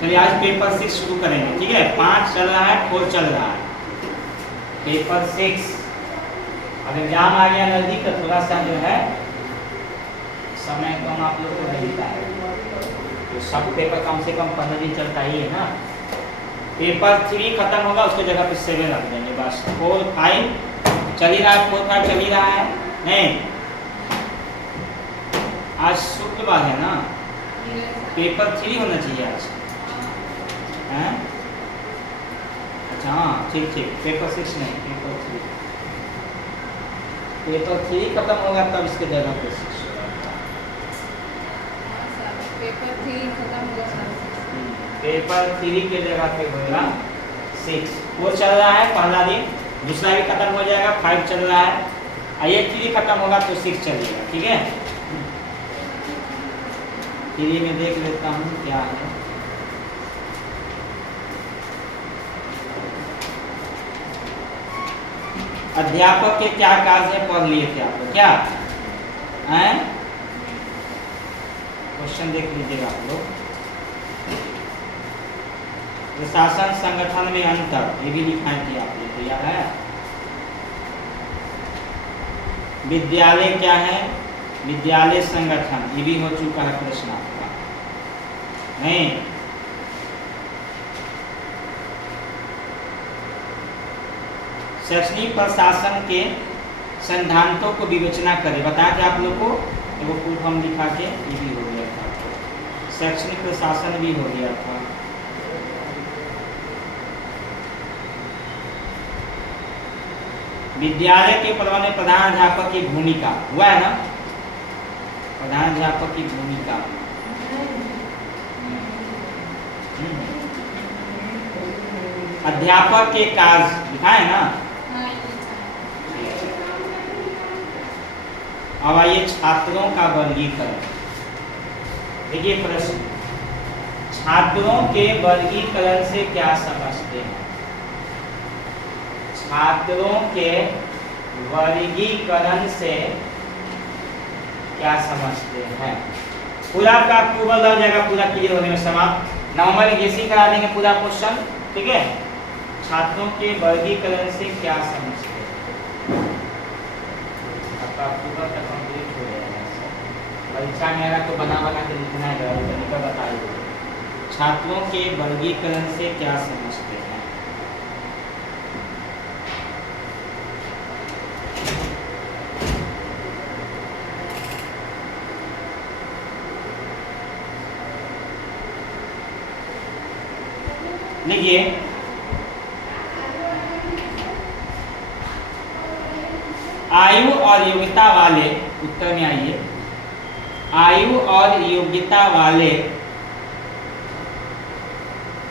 चलिए आज पेपर 6 शुरू करेंगे, ठीक है। 5 चल रहा है, 4 चल रहा है, पेपर 6। अब एग्जाम आ गया नजदीक तो थोड़ा सा जो है समय कम आप लोग को मिलता है, तो सब पेपर कम से कम 15 दिन चलता ही है ना। पेपर 3 खत्म होगा, उसके जगह पे 7 रख देंगे बस। 4 5 चल ही रहा है, 4 5 चल ही रहा है। नहीं, आज शुक्रवार है ना, पेपर 3 होना चाहिए आज, हैं? अच्छा हाँ, ठीक ठीक, पेपर 6 नहीं, पेपर 3। पेपर 3 खत्म होगा तब इसके जगह पे 6 होगा। पेपर 3 खत्म होगा, पेपर 3 के जगह पे होगा 6। वो चल रहा है पहला दिन, दूसरा भी खत्म हो जाएगा, 5 चल रहा है, और ये 3 खत्म होगा तो 6 चलेगा, ठीक है। 3 में देख लेता हूँ क्या है। अध्यापक के क्या कार्य है पढ़ लिए थे आप लोग, क्या हैं? क्वेश्चन देख लीजिएगा आप लोग। प्रशासन संगठन में अंतर, ये भी लिखाए थे आप लोग, तो याद है। विद्यालय क्या है, विद्यालय संगठन, ये भी हो चुका है प्रश्न आपका, नहीं। शैक्षणिक प्रशासन के सिद्धांतों को विवेचना करें, बताया था आप लोग को, वो पूर्व हम लिखा के, ये भी हो गया था। शैक्षणिक प्रशासन भी हो गया था। विद्यालय के प्रबंधन में प्रधान अध्यापक की भूमिका हुआ है ना, प्रधान अध्यापक की भूमिका। अध्यापक के कार्य लिखा है ना। अब आइए छात्रों का वर्गीकरण। देखिए प्रश्न, छात्रों के वर्गीकरण से क्या समझते हैं? छात्रों के वर्गीकरण से क्या समझते हैं? पूरा का अक्टूबर लग जाएगा, पूरा क्लियर होने में समाप्त। नवंबर में गेसिंग करा देंगे पूरा क्वेश्चन, ठीक है। छात्रों के वर्गीकरण से क्या समझते हैं? आपका अक्टूबर तक कंप्लीट हो जाएगा। परीक्षा में आएगा तो बना बना के लिखना है, तरीका बताइए। छात्रों के वर्गीकरण से क्या समझते हैं? लिखिए, आयु और योग्यता वाले, उत्तर में आइए। आयु और योग्यता वाले,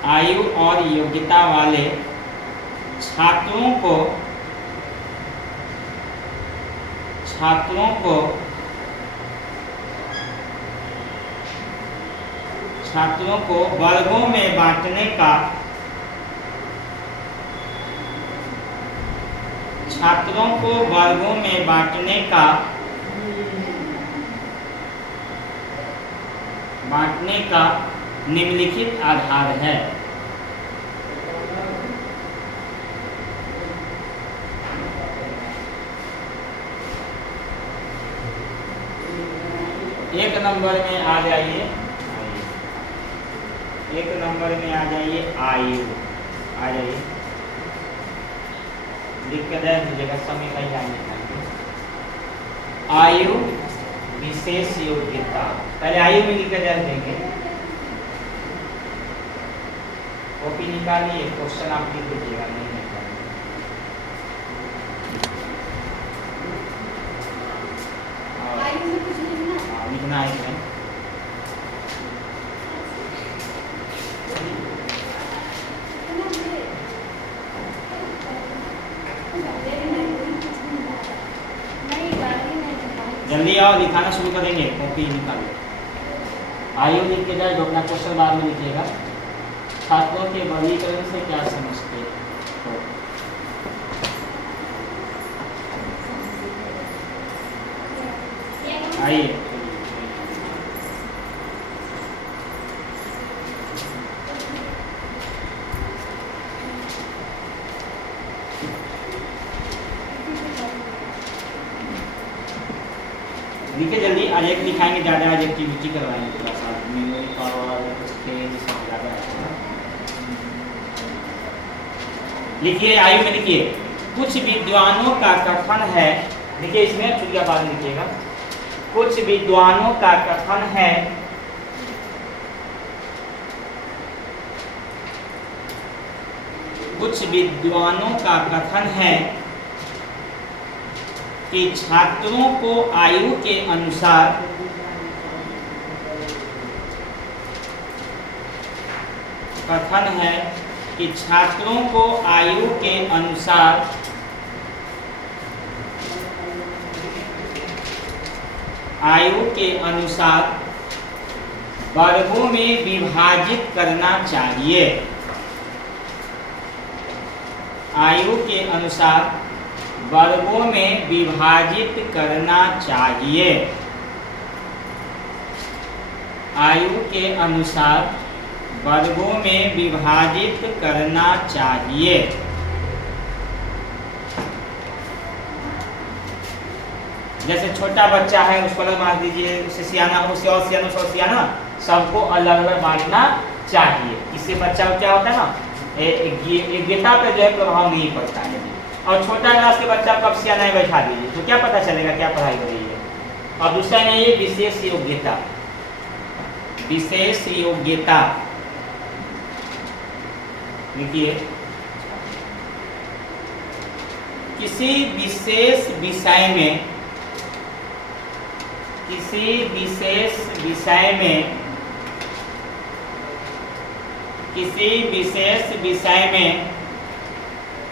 आयु और योग्यता वाले छात्रों को वर्गों में बांटने का, छात्रों को वर्गों में बांटने का निम्नलिखित आधार है। एक नंबर में आ जाइए, एक नंबर में आ जाइए आयु, आ जाइए, लिख के दे दीजिएगा, समय का ध्यान रखिए। आयु विशेष योग्यता, पहले आयु में लिख के दे देंगे। कॉपी निकालिए, क्वेश्चन आप लिख दीजिएगा, नहीं लिखना है इसमें। जल्दी आओ, लिखाना शुरू करेंगे, कॉपी निकालो। आयु लिख के जाए, अपना क्वेश्चन बाद में लिखिएगा। छात्रों के वर्गीकरण से क्या समझते हो? आइए, लिखिए जल्दी, आज एक लिखाएंगे ज़्यादा, आज एक्टिविटी करवाएंगे थोड़ा सा, मेमोरी पावर कुछ खेल सब ज़्यादा है। लिखिए आयु में लिखिए, कुछ विद्वानों का कथन है, देखिए इसमें छुट्टियां बाद में लिखिएगा, कुछ विद्वानों का कथन है कुछ विद्वानों का कथन है कि छात्रों को आयु के अनुसार कथन है कि छात्रों को आयु के अनुसार वर्गों में विभाजित करना चाहिए। आयु के अनुसार वर्गों में विभाजित करना चाहिए। आयु के अनुसार वर्गों में विभाजित करना चाहिए। जैसे छोटा बच्चा है उसको अलग बांट दीजिए, उससे सियाना उससे और सियाना सबको अलग अलग बांटना चाहिए। इससे बच्चा को क्या होता है ना, योग्यता पे जो है प्रभाव नहीं पड़ता है। और छोटा क्लास के बच्चा को अब सियाना बैठा दीजिए तो क्या पता चलेगा क्या पढ़ाई हो रही है। और दूसरा नहीं है विशेष योग्यता, विशेष योग्यता देखिए, किसी विशेष विषय में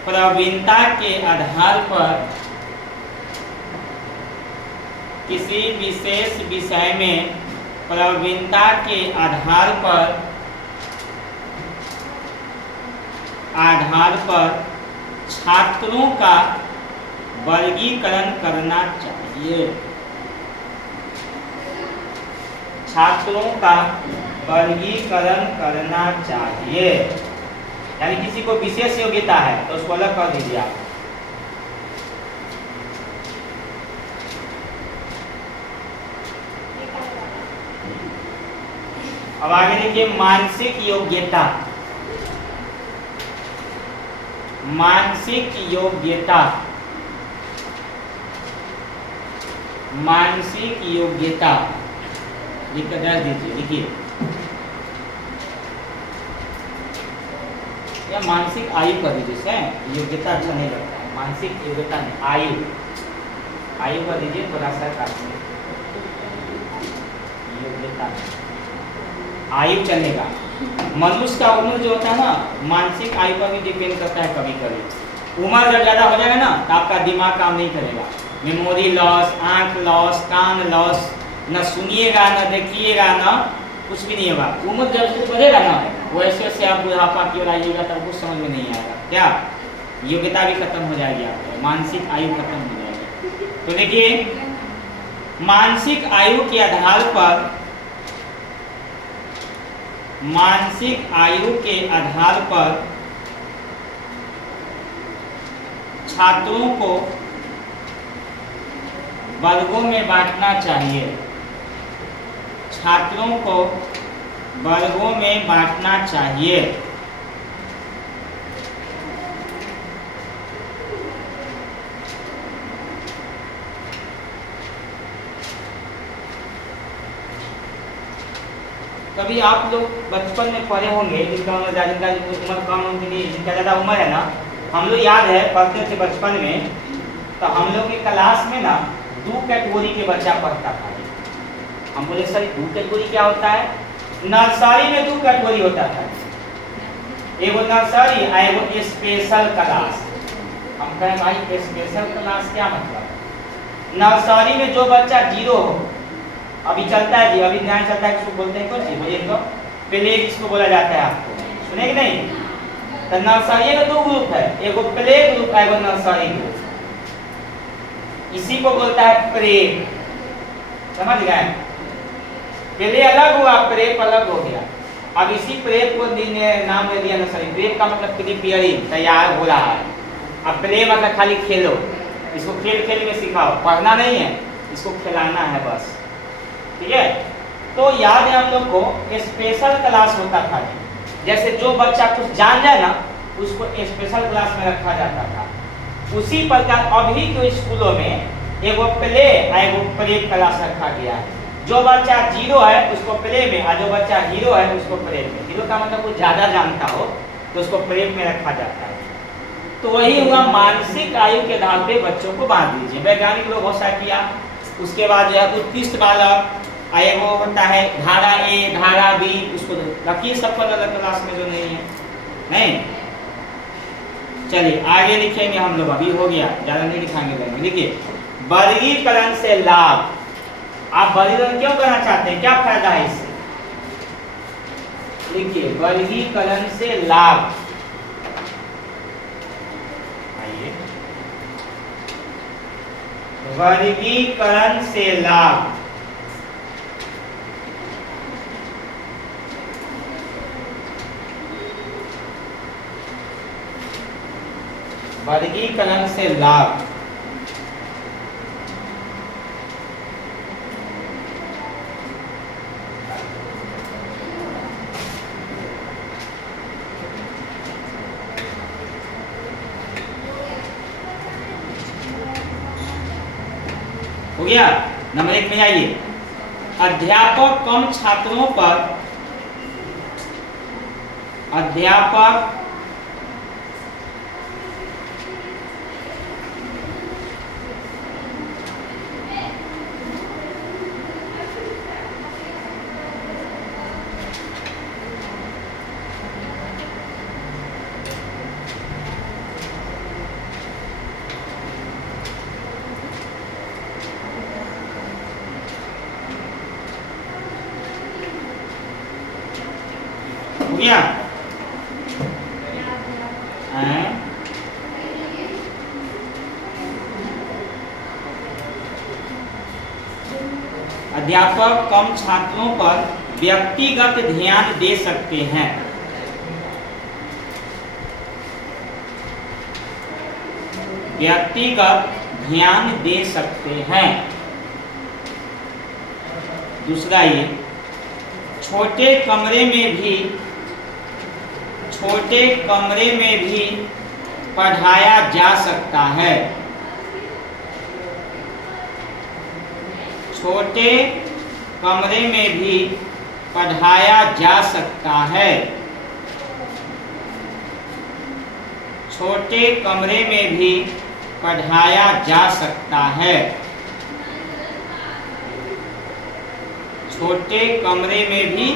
प्रवीणता के आधार पर छात्रों का वर्गीकरण करना चाहिए। छात्रों का वर्गीकरण करना चाहिए, यानी किसी को विशेष योग्यता है तो उसको अलग कर दीजिए आप। अब आगे देखिए मानसिक योग्यता। मानसिक योग्यता लिखकर दर्ज दीजिए। लिखिए या मानसिक आयु कर दीजिए, योग्यता अच्छा नहीं लगता है, मानसिक योग्यता नहीं, आयु कर दीजिए थोड़ा सा काटने, योग्यता आयु चलेगा। मनुष्य का उम्र जो होता है ना, मानसिक आयु पर भी डिपेंड करता है। कभी कभी उम्र जब ज़्यादा हो जाएगा ना तो आपका दिमाग काम नहीं करेगा, मेमोरी लॉस, आंख लॉस, कान लॉस, न सुनिएगा न देखिएगा न कुछ भी नहीं होगा। उम्र जब बढ़ेगा ना वैसे वैसे आप बुढ़ापा की ओर आइएगा तब कुछ समझ में नहीं आएगा, क्या योग्यता भी खत्म हो जाएगी, आपको मानसिक आयु खत्म हो जाएगी। तो देखिए मानसिक आयु के आधार पर छात्रों को वर्गों में बांटना चाहिए। छात्रों को वर्गों में बांटना चाहिए। कभी आप लोग बचपन में पढ़े होंगे, जिनका उम्र कम होगी, जिनका ज़्यादा उम्र है ना, हम लोग याद है पढ़ते थे बचपन में, तो हम लोग के क्लास में ना 2 कैटेगरी के बच्चा पढ़ता था। हम बोले सर 2 कैटेगरी क्या होता है? नर्सरी में 2 कैटेगरी होता था, एगो नर्सरी और एगो स्पेशल क्लास। हम कहें भाई स्पेशल क्लास क्या मतलब? नर्सरी में जो बच्चा 0 हो, अभी चलता है जी, अभी ध्यान चलता है, किसको बोलते हैं? कुछ बोलिए तो प्ले जिसको बोला जाता है, आपको सुने कि नहीं? तो नर्सरी में 2 ग्रुप है, एगो प्ले ग्रुप है, एगो नर्सरी ग्रुप। इसी को बोलता है प्रेप, समझ गए? प्ले अलग हुआ, प्रेप अलग हो गया। अब इसी प्रेप को नाम दे दिया नर्सरी। प्रेप का मतलब प्रिपेयरिंग, तैयार हो रहा है। अब प्ले मतलब खाली खेलो, इसको खेल खेल में सिखाओ, पढ़ना नहीं है। इसको खिलाना है बस, ठीक है। तो याद है हम लोग को स्पेशल क्लास होता था, जैसे जो बच्चा कुछ जान जाए ना उसको स्पेशल क्लास में रखा जाता था। उसी प्रकार अभी के स्कूलों में एगो प्ले और एगो प्रे क्लास रखा गया है। जो बच्चा जीरो है उसको प्ले में, और जो बच्चा हीरो है उसको प्रे में। हीरो का मतलब कुछ ज्यादा जानता हो तो उसको प्रे में रखा जाता है। तो वही हुआ, मानसिक आयु के आधार पे बच्चों को बांट दीजिए। वैज्ञानिक लोग ऐसा किया। उसके बाद जो है उत्कृष्ट बालक, वो होता है धारा ए, धारा बी, उसको रखिए सबको अलग क्लास में जो नहीं है। नहीं, चलिए आगे लिखेंगे हम लोग, अभी हो गया, ज्यादा नहीं लिखाएंगे। देखिए वर्गीकरण से लाभ। आप वर्गीकरण क्यों करना चाहते हैं, क्या फायदा है इससे? लिखिए वर्गीकरण से लाभ। आइए, वर्गीकरण से लाभ। वर्गीकरण से लाभ। हो गया। नंबर 1 में आइए, अध्यापक कम छात्रों पर, अध्यापक गया। अध्यापक कम छात्रों पर व्यक्तिगत ध्यान दे सकते हैं। व्यक्तिगत ध्यान दे सकते हैं। दूसरा ये, छोटे कमरे में भी पढ़ाया जा सकता है। छोटे कमरे में भी पढ़ाया जा सकता है। छोटे कमरे में भी पढ़ाया जा सकता है। छोटे कमरे में भी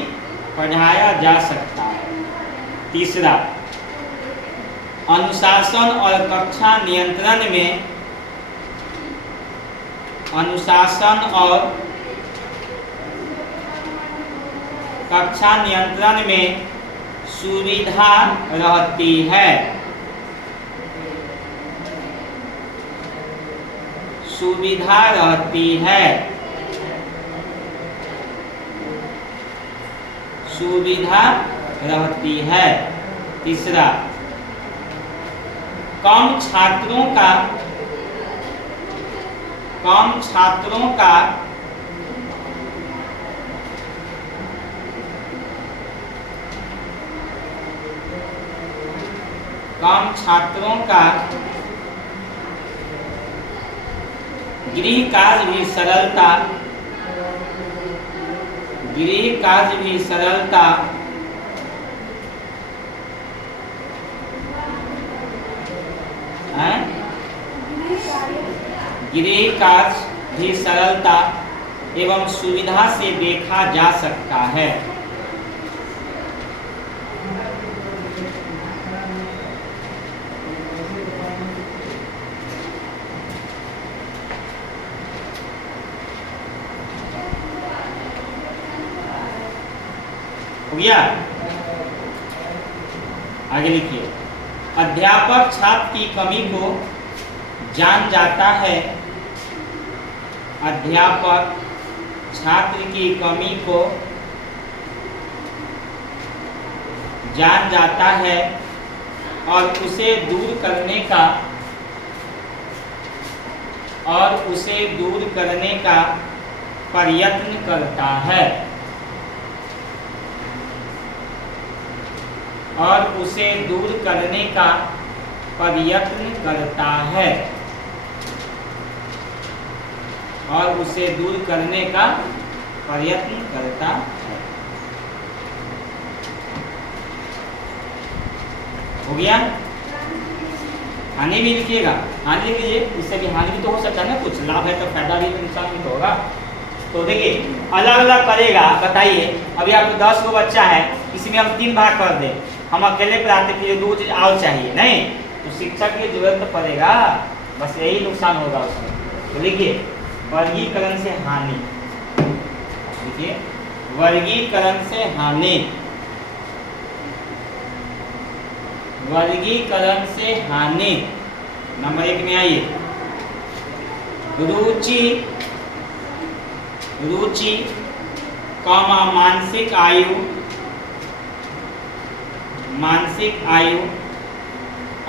पढ़ाया जा सकता है। तीसरा, अनुशासन और कक्षा नियंत्रण में, अनुशासन और कक्षा नियंत्रण में सुविधा रहती है। सुविधा रहती है। सुविधा रहती है। तीसरा, कम छात्रों का कम छात्रों का कम छात्रों का गृह कार्य भी सरलता, गृह कार्य भी सरलता गृह कार्य भी सरलता एवं सुविधा से देखा जा सकता है। हो गया। आगे लिखिए, अध्यापक छात्र की कमी को जान जाता है। अध्यापक छात्र की कमी को जान जाता है और उसे दूर करने का और उसे दूर करने का प्रयत्न करता है, और उसे दूर करने का प्रयत्न करता है, और उसे दूर करने का प्रयत्न करता है। हो गया? हानि भी लिखिएगा, हानि लिख लीजिए, इससे भी हानि भी तो हो सकता है ना, कुछ लाभ है तो फायदा भी, तो नुकसान भी तो होगा। तो देखिए अलग अलग करेगा, बताइए अभी आपको 10 गो बच्चा है, इसमें हम 3 भाग कर दें, हम अकेले पढ़ाते फिर 2 चीज और चाहिए नहीं, तो शिक्षक की जरूरत तो पड़ेगा, बस यही नुकसान होगा उसमें। तो देखिए वर्गीकरण से हानि, देखिए वर्गीकरण से हानि, वर्गीकरण से हानि। नंबर 1 में आइए, रुचि, रुचि कॉमा मानसिक आयु, मानसिक आयु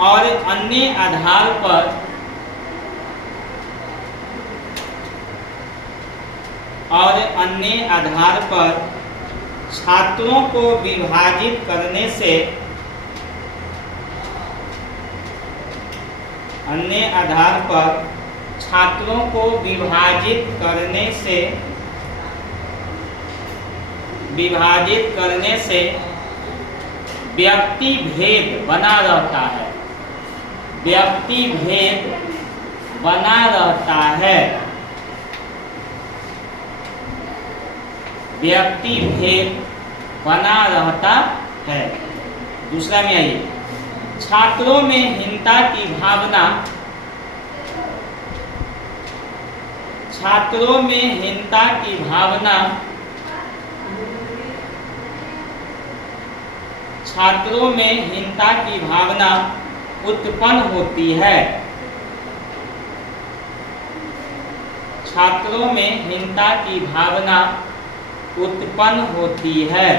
और अन्य आधार पर, और अन्य आधार पर छात्रों को विभाजित करने से, अन्य आधार पर छात्रों को विभाजित करने से, विभाजित करने से व्यक्ति भेद बना रहता है, व्यक्ति भेद बना रहता है, व्यक्ति भेद बना रहता है। दूसरा में आइए, छात्रों में हीनता की भावना, छात्रों में हीनता की भावना, छात्रों में हीनता की भावना उत्पन्न होती है, छात्रों में हीनता की भावना उत्पन्न होती है।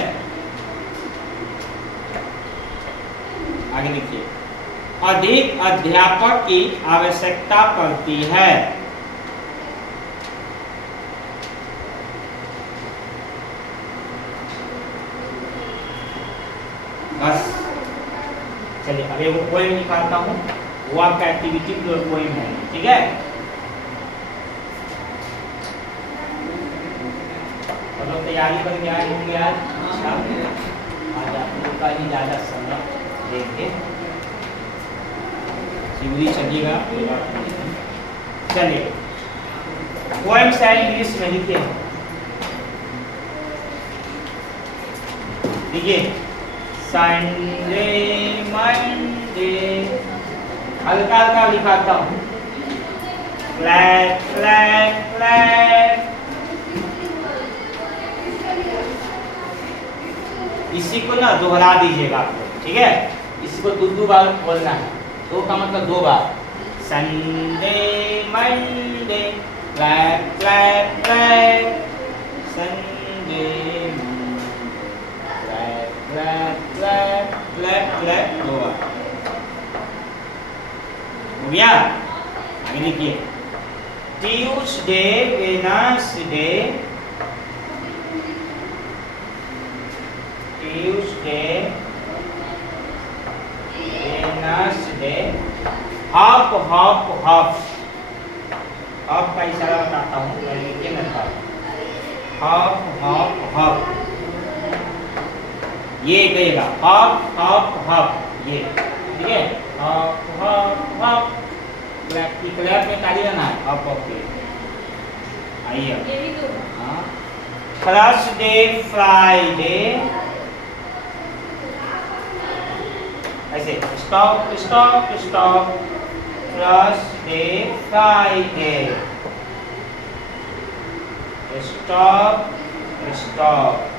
आगे देखिए, अधिक अध्यापक की आवश्यकता पड़ती है, बस चलिए अब एक पोएम निकालता हूँ, वो आपका एक्टिविटी पोएम है, ठीक है। तो तैयारी करके आए होंगे आज, आज आप लोग का ही ज़्यादा समय देंगे, सिवरी चलिएगा। चलिए पोएम्स है इंग्लिश में लिखे, देखिए संडे मंडे, हल्का हल्का लिखाता हूँ, फ्लैग फ्लैग फ्लैग, इसी को ना दोहरा दीजिएगा आप लोग, ठीक है। इसी को 2 बार बोलना है, 2 का मतलब 2 बार, Sunday Monday flag flag flag, Sunday flag flag flag flag flag, 2 बार हो गया। आगे लिखिए, Tuesday Wednesday, Tuesday Wednesday, hop hop hop, hop का इशारा बताता हूँ, लिखिए ना, हॉप हॉप हॉप, ये कहेगा हॉप हॉप हॉप, ये ठीक है, हॉप हॉप हॉप, क्लैप में ताली रहना है, हॉप हॉप के। आइए हाँ, थर्सडे फ्राइडे, ऐसे stop stop stop, Thursday Friday, stop stop.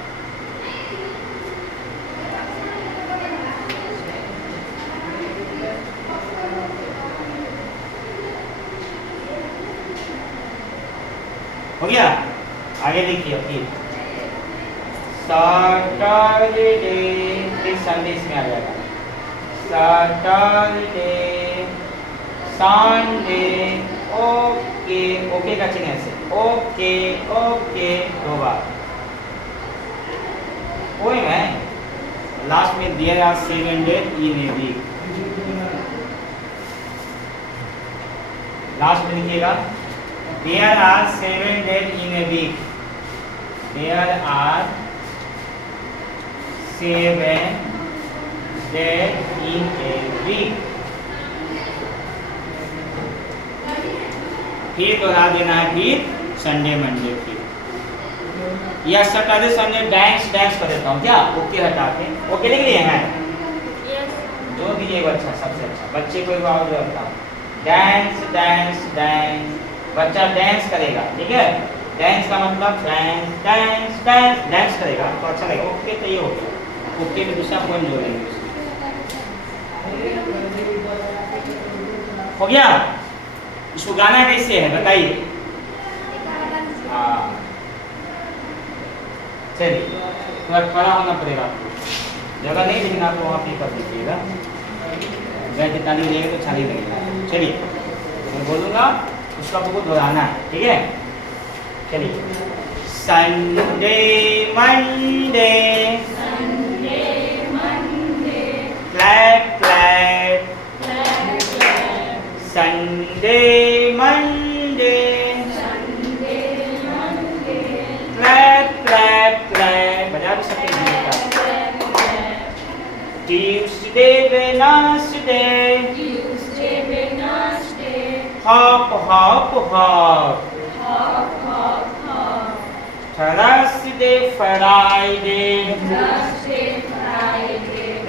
हो गया। आगे देखिए, फिर सैटरडे, फिर संडे इसमें आ जाएगा, सैटरडे संडे, ओ ओके, ओके का चिन्ह ऐसे, ओके ओके 2 बार। पोएम है, लास्ट में there are 7 days in a week. Last में लिखिएगा there are 7 days in a week. There are 7 days in a week. फिर दोहरा देना है, फिर संडे मंडे, फिर या सैटरडे संडे डांस डांस कर देता हूँ क्या, ओके हटा के। ओके लिख लिए हैं, जो दीजिएगा अच्छा, सबसे अच्छा बच्चे को एक और रखता हूँ। डांस डांस डांस, बच्चा डांस करेगा, ठीक है। डांस का मतलब डांस डांस डांस डांस करेगा तो अच्छा लगेगा। ओके तो ये हो गया, ओके में दूसरा पॉइंट जोड़ेंगे उसमें। हो गया। इसको गाना कैसे है बताइए। हाँ चलिए, थोड़ा खड़ा होना पड़ेगा आपको, जगह नहीं लेकिन आपको वहाँ पे कर दीजिएगा, बैठ ताली लेंगे तो छाली लगेगा। चलिए मैं बोलूँगा उसका आपको दोहराना है, ठीक है। चलिए Sunday Monday clap clap, Sunday Monday clap clap clap, बजा भी सकते हैं। Tuesday Wednesday hop hop hop, Thursday Friday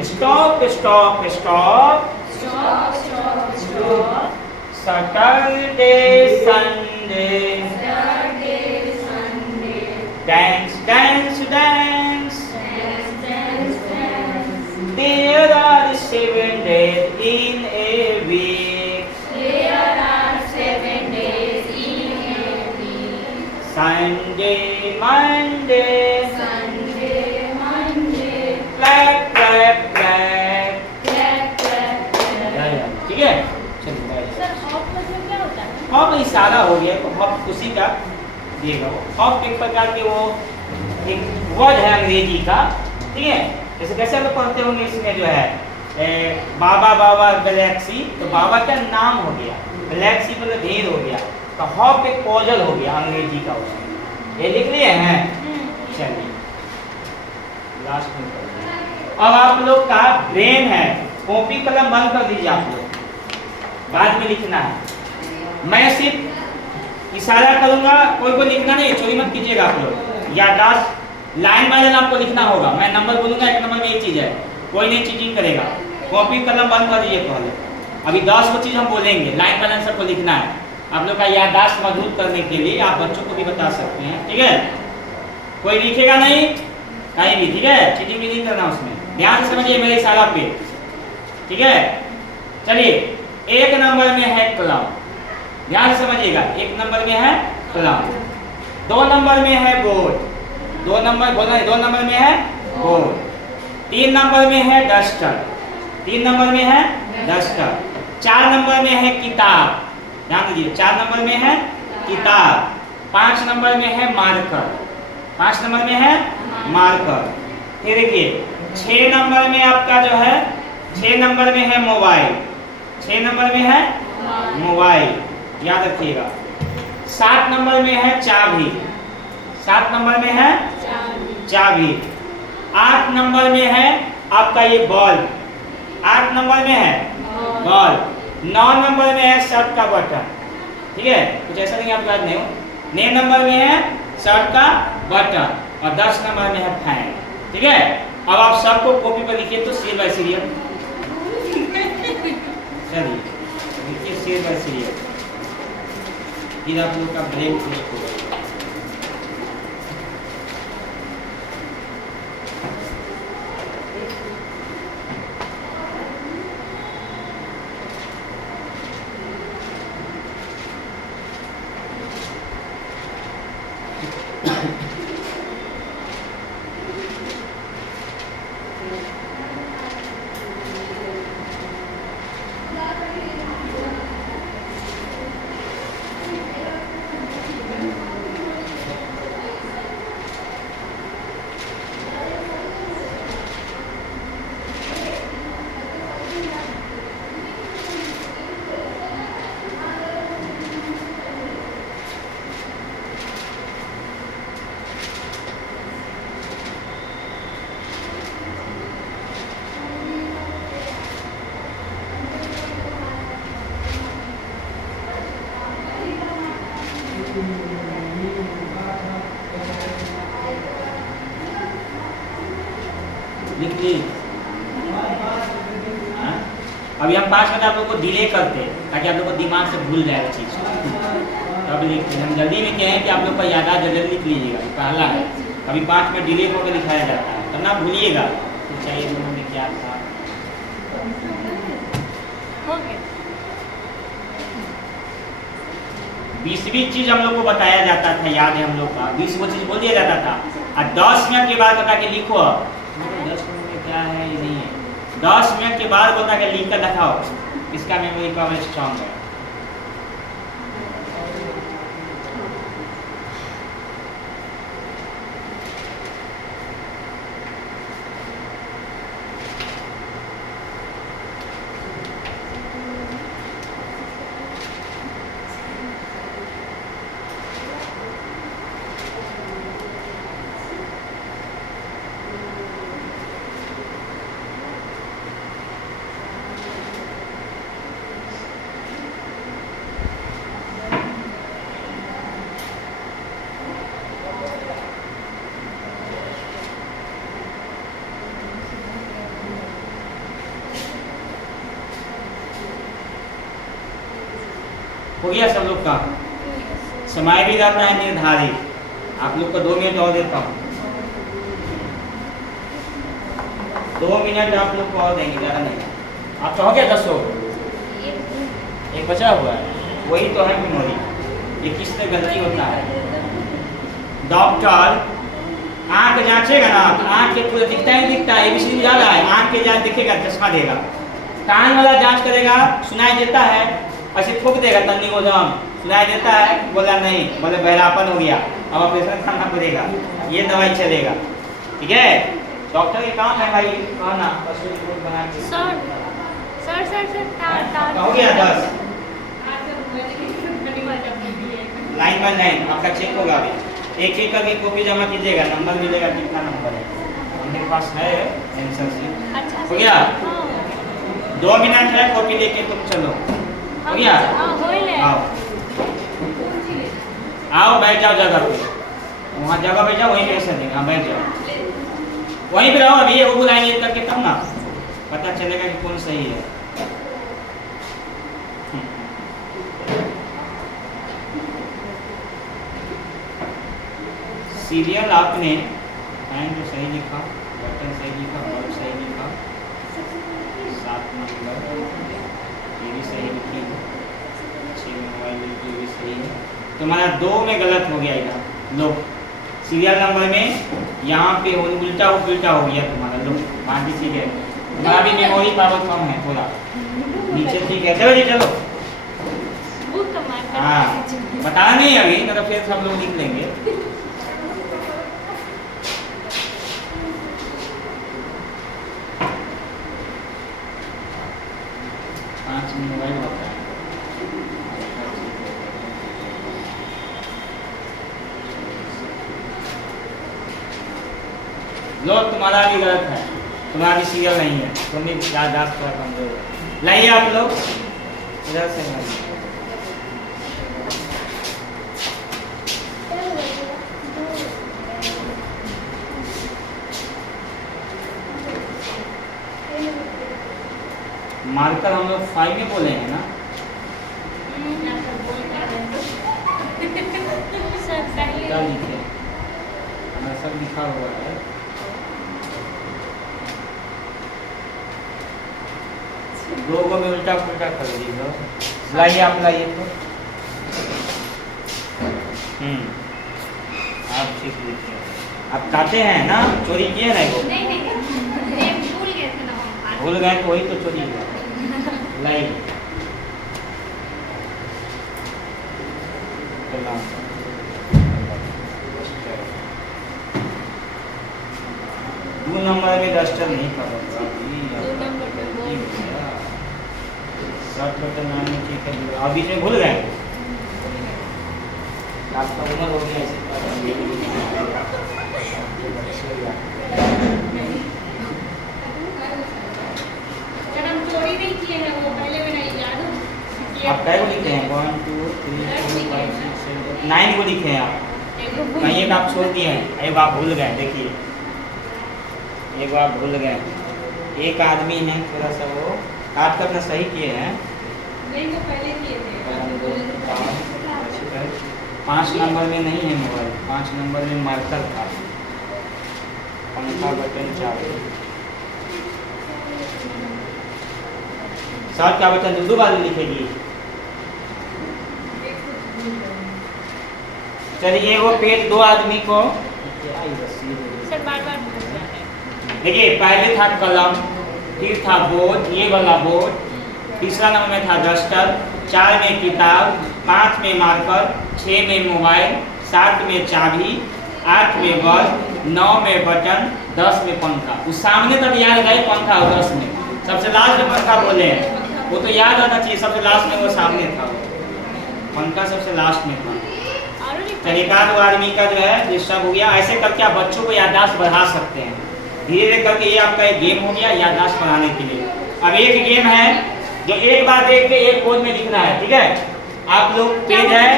stop stop stop, Saturday Sunday dance dance dance, there are 7 days in a week, Sunday Monday clap clap clap, ठीक है। चलिए hop इशारा हो गया, तो हॉप उसी का दिएगा। वो हॉप एक प्रकार के वो एक वर्ड है अंग्रेजी का, ठीक है। जैसे कैसे आप पढ़ते होंगे इसमें जो है बाबा बाबा गैलेक्सी, तो बाबा का नाम हो गया, गैलेक्सी मतलब ढेर हो गया, तो हॉप एक पॉजल हो गया अंग्रेजी का उसमें। ये लिख लिए हैं। चलिए लास्ट में अब आप लोग का ब्रेन है, कॉपी कलम बंद कर दीजिए, आप लोग बाद में लिखना है। मैं सिर्फ इशारा करूंगा, कोई लिखना नहीं, चोरी मत कीजिएगा आप लोग। याददाश्त लाइन बाय लाइन आपको लिखना होगा, मैं नंबर बोलूंगा, 1 नंबर में एक चीज है, कोई नहीं चीटिंग करेगा। कॉपी कलम बंद कर दीजिए पहले। अभी 10 को चीज हम बोलेंगे, लाइन बाय लाइन सबको लिखना है। आप लोग का याददाश्त मजबूत करने के लिए आप बच्चों को भी बता सकते हैं, ठीक है। कोई लिखेगा नहीं कहीं भी, ठीक है, चीटिंग भी नहीं करना उसमें। ध्यान से समझिए मेरे इशारा पे, ठीक है। चलिए 1 नंबर में है कलम, ध्यान से समझिएगा। 1 नंबर में है कलम, 2 नंबर में है बोर्ड, 2 नंबर बोलना, 2 नंबर में है बोर्ड, 3 नंबर में है डस्टर, 3 नंबर में है डस्टर, 4 नंबर में है किताब, ध्यान दीजिए 4 नंबर में है किताब, 5 नंबर में है मार्कर, 5 नंबर में है मार्कर। फिर देखिए 6 नंबर में आपका जो है, 6 नंबर में है मोबाइल, 6 नंबर में है मोबाइल, याद रखिएगा। 7 नंबर में है चाबी, 7 नंबर में है चाबी। 8 नंबर में है आपका ये बल्ब, 8 नंबर में है बल्ब। 9 नंबर में है शर्ट का बटन, ठीक है, कुछ ऐसा नहीं आपको याद नहीं हो। 9 नंबर में है शर्ट का बटन और 10 नंबर में है फैन, ठीक है। अब आप सबको कॉपी पर लिखिए तो सीरियल बाय सीरियल, चलिए लिखिए सीरियल बाय सीरियल, फिर आप लोग का ब्रेन क्लिक होगा। लिख ली? हाँ? अभी हम 5 मिनट आप लोग को डिले करते हैं ताकि आप लोग को दिमाग से भूल जाए वो चीज़। तो अभी लिखते हैं, हम जल्दी में क्या है कि आप लोग का याद जल्दी लिख लीजिएगा, पहला है। अभी 5 मिनट डिले होकर दिखाया जाता है, तब ना भूलिएगा। तो चाहिए दोनों में क्या था? हो गया। 20वीं चीज हम लोग को बताया जाता था, याद है हम लोग का 20 वो चीज बोल दिया जाता था। और 10 मिनट के बाद बता के लिखो। 10 मिनट में क्या है ये नहीं है, 10 मिनट के बाद बता के लिख कर दिखाओ किसका मेमोरी पावर स्ट्रांग है। हो गया सब लोग का? समय भी रहता है निर्धारित। आप लोग को 2 मिनट और देता हूँ, 2 मिनट आप लोग को और देंगे, ज़्यादा नहीं। आपका हो गया 10 लोग? एक बचा हुआ है, वही तो है मेमोरी। ये किससे गलती होता है? डॉक्टर आँख जांचेगा ना, तो आँख के पूरा दिखता है, दिखता है एबीसी ज़्यादा है, आँख के जांच दिखेगा, चश्मा देगा। कान वाला जांच करेगा, सुनाई देता है, ऐसे ठोक देगा तन्नी को, जम सुनाई देता है, बोला नहीं, बोले बहरापन हो गया, अब ऑपरेशन करना पड़ेगा, ये दवाई चलेगा। ठीक है, डॉक्टर के काम है भाई कहना, पशु रिपोर्ट बना के। सर हो गया 10? लाइन बाय लाइन आपका चेक होगा। अभी एक एक करके कॉपी जमा कीजिएगा, नंबर मिलेगा, कितना नंबर है मेरे पास है आंसर शीट। अच्छा हो गया? 2 मिनट है, कॉपी लेके तुम चलो। हो गया? आओ आओ, बैठ जाओ जगह पे, वहाँ जगह पे जाओ, वहीं पे ऐसा देंगे। हाँ बैठ जाओ, वहीं पे रहो। अभी वो लाइन एक करके तब ना पता चलेगा कि कौन सही है। सीरियल आपने टाइम जो सही लिखा, बटन सही लिखा, बल्ब सही लिखा, 7 नंबर ये भी सही लिखी, 6 मोबाइल ये भी सही है। तुम्हारा 2 में गलत हो गया इधर। लो सीरियल नंबर में यहाँ पे उल्टा हो गया तुम्हारा। लो बाकी ठीक है, तुम्हारा भी मेमोरी पावर कम है थोड़ा, नीचे ठीक है। चलो जी चलो। हाँ बताना नहीं अभी, ना तो फिर सब लोग लिख लेंगे। मोबाइल होता है। लो तुम्हारा भी गलत है, तुम्हारा भी सीरियल नहीं है, तुम भी याददाश्त थोड़ा कमजोर है। लाइए आप लोग इधर से लाइए। मार्कर हम लोग 5 में बोले हैं ना? क्या लिखे? सब लिखा हुआ है। लोगों में उल्टा पुल्टा कर दीजिए। लाइए आप, लाइए तो। आप ठीक लिखिए। आप काटे हैं ना, चोरी किए ना? वो भूल गए तो वही तो चोरी हुआ। लाइए दो नंबर में डस्टर नहीं करूँगा। शर्ट बटन नाम में ठीक है, और बीच में भूल गए। आपका उम्र हो गया ऐसे। आप कै को लिखे हैं? 1 2 3 4 5 6 7 9 को लिखे हैं आप। कहीं एक आप छोड़ दिए हैं, एक आप भूल गए। देखिए एक बार भूल गए, एक आदमी है थोड़ा सा वो काट कर अपना सही किए हैं। नहीं वो पहले किए थे। 5 नंबर में नहीं है मोबाइल, 5 नंबर में मार्कर था, पंखा बटन चालू। सर क्या बच्चा लूडो वाली लिखेगी? चलिए वो पेज 2 आदमी को सर बार-बार भूल जाते हैं। देखिए, पहले था कलम, फिर था बोर्ड, ये वाला बोर्ड, तीसरा नंबर में था डस्टर, 4 में किताब, 5 में मार्कर, 6 में मोबाइल, 7 में चाबी, 8 में बल्ब, 9 में बटन, 10 में पंखा। उस सामने तक याद रहे पंखा और 10 में सबसे लास्ट में पंखा बोले हैं, वो तो याद आना चाहिए। सबसे लास्ट में वो सामने था, पंखा सबसे लास्ट में था। चलिए एक आध आदमी का जो है डिस्टर्ब हो गया। ऐसे करके आप बच्चों को याददाश्त बढ़ा सकते हैं धीरे धीरे करके। ये आपका एक गेम हो गया याददाश्त बढ़ाने के लिए। अब एक गेम है जो एक बार देख के एक बोर्ड में लिखना है, ठीक है? आप लोग पेज है,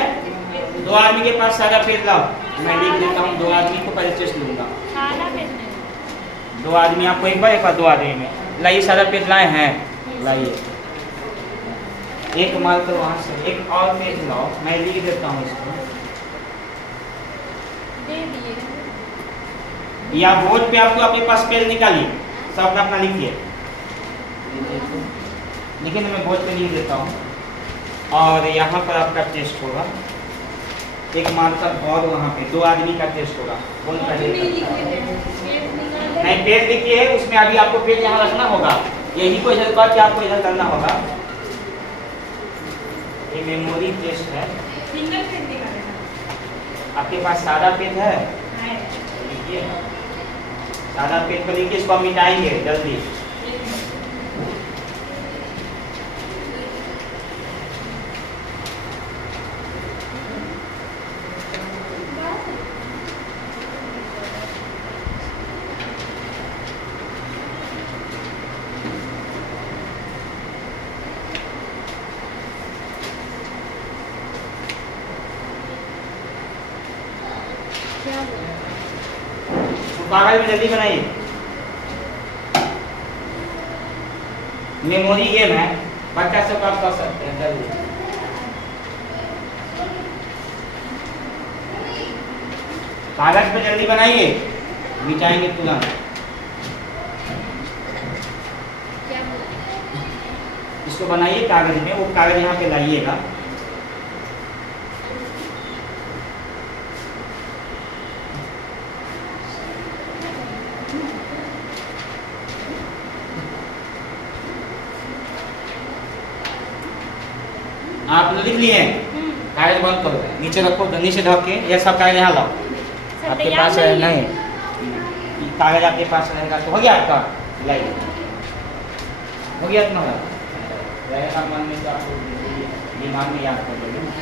2 आदमी के पास सारा पेज लाओ, मैं लिख देता हूँ। 2 आदमी को पहले टेस्ट लूंगा। 2 आदमी आपको एक बार 2 आदमी में लाइए, सारा पेज लाए हैं, लाइए। एक मार्कर वहाँ से, एक और पेज लाओ, मैं लिख देता हूँ इसको। या बोर्ड पे आपको अपने पास पेज निकालिए, सब अपना अपना लिखिए। लेकिन मैं बोर्ड पे लिख देता हूँ और यहाँ पर आपका टेस्ट होगा। एक मार्कर और वहाँ पे 2 आदमी का टेस्ट होगा। कौन पहले? नहीं, पेज लिखिए, उसमें अभी आपको पेज यहाँ रखना होगा। यही को इधर बात आपको इधर करना होगा। ये मेमोरी टेस्ट है। आपके पास सादा पेज है? लिखिए, सादा पेज पर लिखिए, इसको हम मिटाएंगे जल्दी। कागज में जल्दी बनाइए। मेमोरी गेम है, बच्चा सब आप कर सकते हैं जल्दी। कागज पे जल्दी बनाइए, मिटाएंगे तुरंत। इसको बनाइए कागज में, वो कागज यहाँ पे लाइएगा। आप लिख लिए? कागज बंद करो, नीचे रखो, नीचे ढक के। ये सब कागज यहाँ लाओ, आपके पास है नहीं? कागज आपके पास रहेगा तो हो गया आपका। लाइए, हो गया तुम्हारा। रहेगा मन में तो आपको दिमाग में याद कर लोगे ना,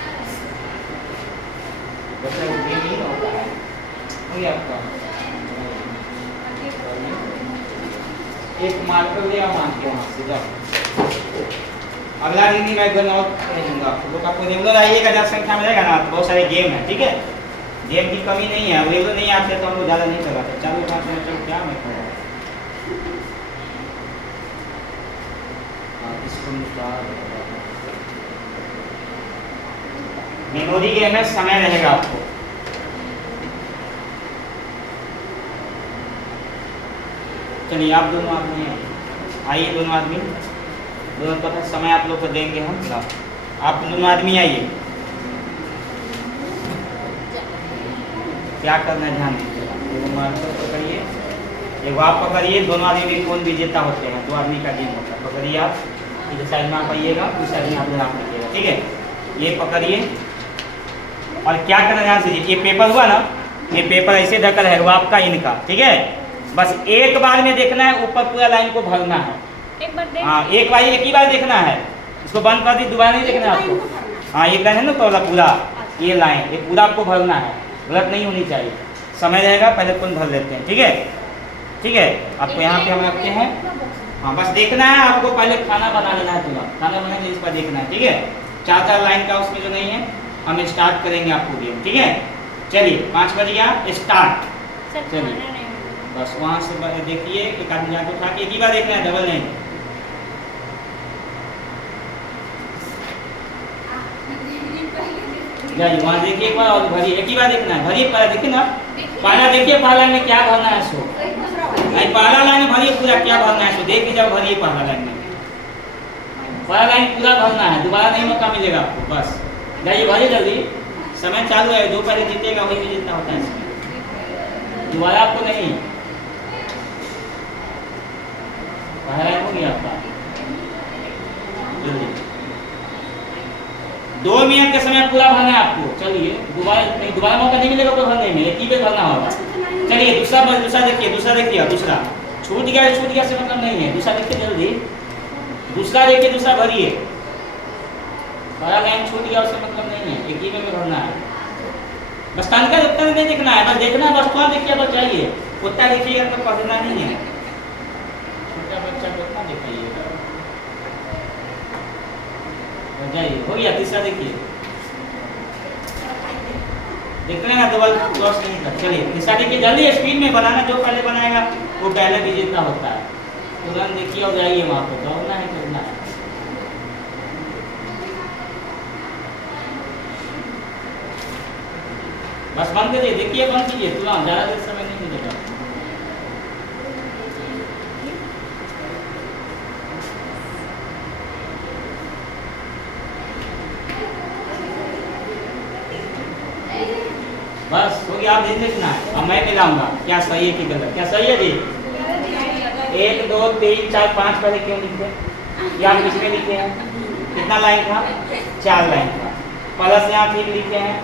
बच्चा को गेम नहीं होता है। हो गया आपका। एक मार्कर ले आओ, मान के वहाँ से जाओ। अगला दिन ही मैं गन और दूंगा आपको। लोग आपको रेगुलर आइएगा, जब संख्या में रहेगा ना तो बहुत सारे गेम है, ठीक है? गेम की कमी नहीं है। रेगुलर नहीं आते तो हम लोग ज़्यादा नहीं करवाते। चालू 5 मिनट चलो, क्या मैं करूँ? इसको मेमोरी गेम में समय रहेगा आपको। चलिए आप दोनों आदमी आइए, दोनों आदमी, दोनों का समय आप लोग को देंगे हम। आप दोनों आदमी आइए। क्या करना है ध्यान दीजिए। एगो मार्कर पकड़िए, एगो आप पकड़िए। दोनों आदमी में कौन विजेता होते हैं? 2 आदमी का गेम होता है। पकड़िए आप, इधर साइड में आप आइएगा, उस साइड में आप लीजिएगा, ठीक है? ये पकड़िए और क्या करना ध्यान से। ये पेपर हुआ ना, ये पेपर ऐसे ढका रहेगा आपका, इनका, ठीक है? बस एक बार में देखना है, ऊपर पूरा लाइन को भरना है। एक बार देख। हाँ, एक बार, एक ही बार देखना है। इसको बंद कर दी, दोबारा नहीं देखना है आपको। हाँ, एक लाइन है ना पूरा, ये लाइन, ये पूरा आपको भरना है, गलत नहीं होनी चाहिए। समय रहेगा, पहले कौन भर लेते हैं, ठीक है? ठीक है, आपको यहाँ पे हम रखते हैं। हाँ, बस देखना है आपको, पहले खाना बना लेना है तुरंत। खाना बनाने इस पर देखना है, ठीक है? 4 लाइन का उसमें जो नहीं है, हम स्टार्ट करेंगे आपको गेम, ठीक है? चलिए 5 बज गया, स्टार्ट। सर चलिए। खाना नहीं बस वहाँ से देखिए एक आदमी जाके उठा के एक ही बार देखना है, डबल नहीं। जाइए वहाँ देखिए एक बार और भरिए, एक ही बार देखना है, भरिए पहला देखिए ना, पहला देखिए पहला लाइन में क्या भरना है सो, नहीं पहला लाइन में भरिए पूरा क्या भरना है सो, देखिए जब भरिए पहला लाइन में, पहला लाइन पूरा भरना है, दोबारा नहीं मौका मिलेगा आपको। बस जाइए भरिए जल्दी, समय चालू है, जो पहले जीतेगा वही भी जीतना होता है इसमें, दोबारा आपको नहीं। पहला लाइन हो गया आपका, जल्दी 2 मिनट के समय पूरा भरना है आपको। चलिए दोबारा मौका नहीं मिलेगा तो भरने में, एक ही पे भरना होगा। चलिए दूसरा देखिए, दूसरा छूट गया से मतलब नहीं है, दूसरा देखिए जल्दी, दूसरा देखिए, दूसरा भरिए, पहला लाइन छूट गया उससे मतलब नहीं है, एक ही में भरना है। बस तनका उतना नहीं देखना है, बस देखना है, बस थोड़ा देखिए, बस जाइए उतना देखिएगा तो पढ़ना नहीं है, छोटा बच्चा को उतना दिखाइएगा। जाइए हो गया, तीसरा देखिए, देखते हैं ना डबल क्रॉस नहीं कर। चलिए तीसरा देखिए जल्दी, स्पीड में बनाना, जो पहले बनाएगा वो पहले विजेता होता है। तुरंत देखिए और जाइए वहाँ पे, दौड़ना है करना है। बस बंद करिए, देखिए बंद कीजिए तुरंत, ज़्यादा देर समय नहीं मिलेगा। बस हो गया, आप दिन देखना है, अब मैं मिलाऊंगा क्या सही है कि गलत। क्या सही है जी? 1 2 3 4 5 पहले क्यों लिखे, या किसमें लिखे हैं? कितना लाइन था? 4 लाइन था। प्लस यहाँ ठीक लिखे हैं,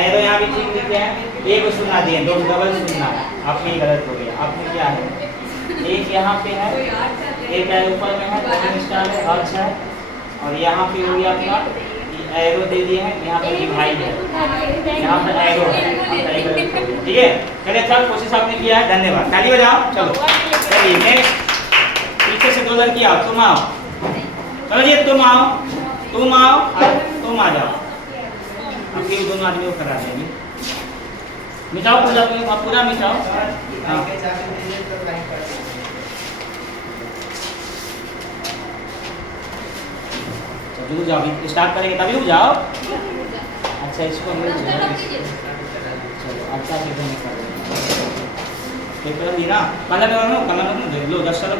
एरो यहाँ भी ठीक लिखे हैं, एक सुनना दिए, 2 डबल सुनना है, आपने गलत हो गया। आपने क्या है, एक यहाँ पे है, एक है ऊपर में है, 2 स्टार है, अच्छा है, और यहाँ पे हो गया अपना एरो दे दिए हैं, यहाँ पे डिवाइड है, यहाँ पे एरो है, ठीक है। चलिए अच्छा कोशिश आपने किया है, धन्यवाद, ताली बजाओ। चलो चलिए नेक्स्ट, पीछे से 2 लड़की आओ, तुम आओ, चलो जी तुम आओ और तुम आ जाओ, आपके दोनों आदमी को करा देंगे। मिटाओ पूरा मिटाओ, रुक जाओ, स्टार्ट करेंगे तभी रुक जाओ। अच्छा इसको हम लोग चलो अच्छा से कर दी ना, कलर देख लो 10 साल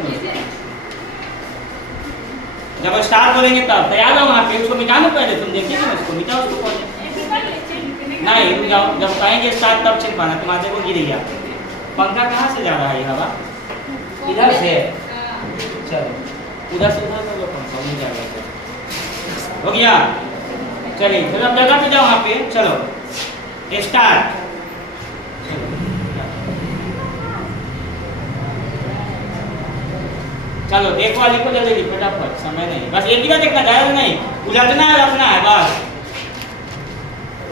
जब स्टार्ट करेंगे तब तैयार हो वहाँ पे, उसको मिटाना पहले, तुम देखिए ना उसको मिटाओ, उसको पहले नहीं रुक जाओ, जब कहेंगे स्टार्ट तब चल पाना, तुम्हारे को गिर गया। पंखा कहाँ से जा रहा है ये हवा? इधर से, चलो उधर से उधर कर लो पंखा, नहीं जा रहा हो गया। चलिए फिर अब जगह पे जाओ वहाँ पे, चलो स्टार्ट। चलो देखो लिखो जल्दी फटाफट, समय नहीं, बस एक ही बार देखना, ज़्यादा नहीं, उलटना है रखना है बस,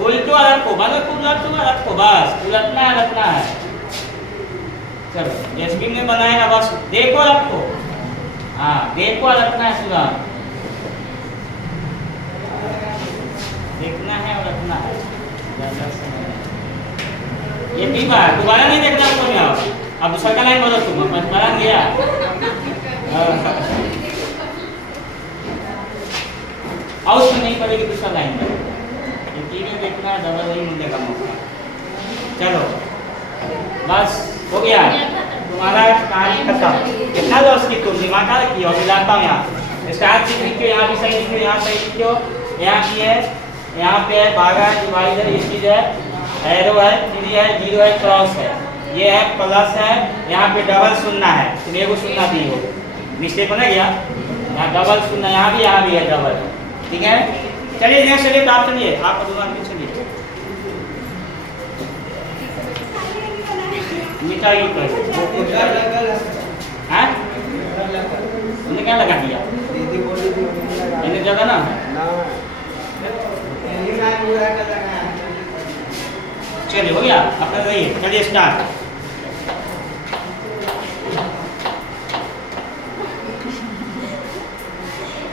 उल्टो रखो, मतलब उलटो रखो, बस उलटना है रखना है। चलो जैस्मिन ने बनाएगा, बस देखो रखो, हाँ देखो रखना है, सुधा देखना है और रखना है, ये भी बात दोबारा नहीं देखना आपको, नहीं आओ अब दूसरा का लाइन बोलो, तुम दोबारा गया और उसमें नहीं पड़ेगी दूसरा लाइन में, ये देखना है, डबल नहीं मिलेगा मौका। चलो बस हो गया, तुम्हारा कहानी खत्म। कितना लॉस की तुम दिमाग का रखिए, और मिलाता हूँ यहाँ स्टार्ट से लिखियो, यहाँ भी सही लिखियो, यहाँ सही लिखियो, यहाँ की है, यहाँ पे है भागा है, डिवाइडर, ये चीज है, एरो है, 3 है, 0 है, क्रॉस है, ये है प्लस है, यहाँ पे डबल सुनना है, तुम एगो सुनना दी हो, मिस्टेक हो ना गया, यहाँ डबल सुनना, यहाँ भी है डबल, ठीक है। चलिए नेक्स्ट, चलिए तो आप चलिए, आप दोनों आदमी चलिए, मिटाइए हैं, उन्हें क्या लगा दिया, इन्हें जगह ना चलिए हो गया, अपना रहिए, चलिए स्टार्ट।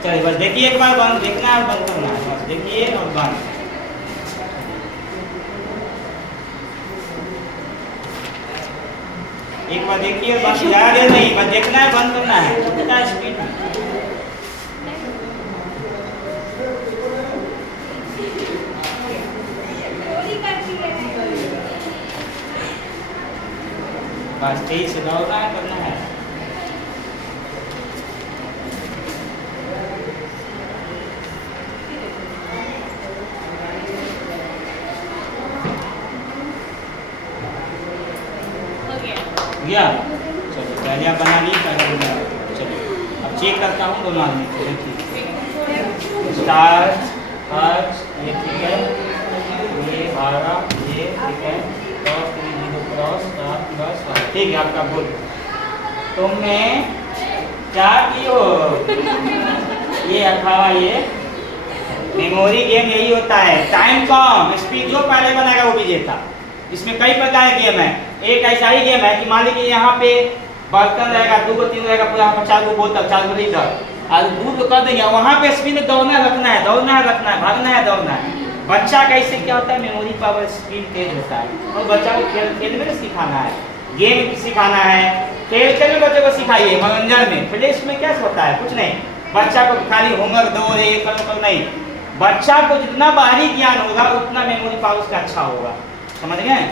चलिए बस देखिए एक बार, बंद देखना है और बंद करना है, बस देखिए और बंद। एक बार देखिए, बस ज़्यादा नहीं, बस देखना है, बंद करना है, कितना स्पीड में। बस तेज से दौड़ना है, करना है। हो गया। गया, चलो पहले आप बना ली, चलिए अब चेक करता हूँ दोनों आदमी को। देखिए स्टार्ट हर्ष, ये ठीक है, ये हारा, ये ठीक है, क्रॉस 3 क्रॉस स्टार्ट बस ठीक है। आपका बोल, तुमने क्या की हो? ये अखावा, ये मेमोरी गेम यही होता है। टाइम कम स्पीड, जो पहले बनाएगा वो विजेता। इसमें कई प्रकार के गेम है। एक ऐसा ही गेम है कि मान लीजिए यहाँ पे बर्तन रहेगा, 2 को 3 रहेगा, पूरा 4 को बोतल, 4 को लीटर, और दूध कर देंगे, वहाँ पे स्पीड दौड़ना रखना है, दौड़ना है रखना है, भागना है दौड़ना है। बच्चा कैसे क्या होता है, मेमोरी पावर स्पीड तेज होता है। और बच्चा को खेल खेल में सिखाना है, गेम सिखाना है, खेल खेल में बच्चे को सिखाइए, मनोरंजन में। प्ले में क्या होता है, कुछ नहीं, बच्चा को खाली होमवर्क दो, ये करो नहीं। बच्चा को जितना बाहरी ज्ञान होगा उतना मेमोरी पावर उसका अच्छा होगा, समझ गए?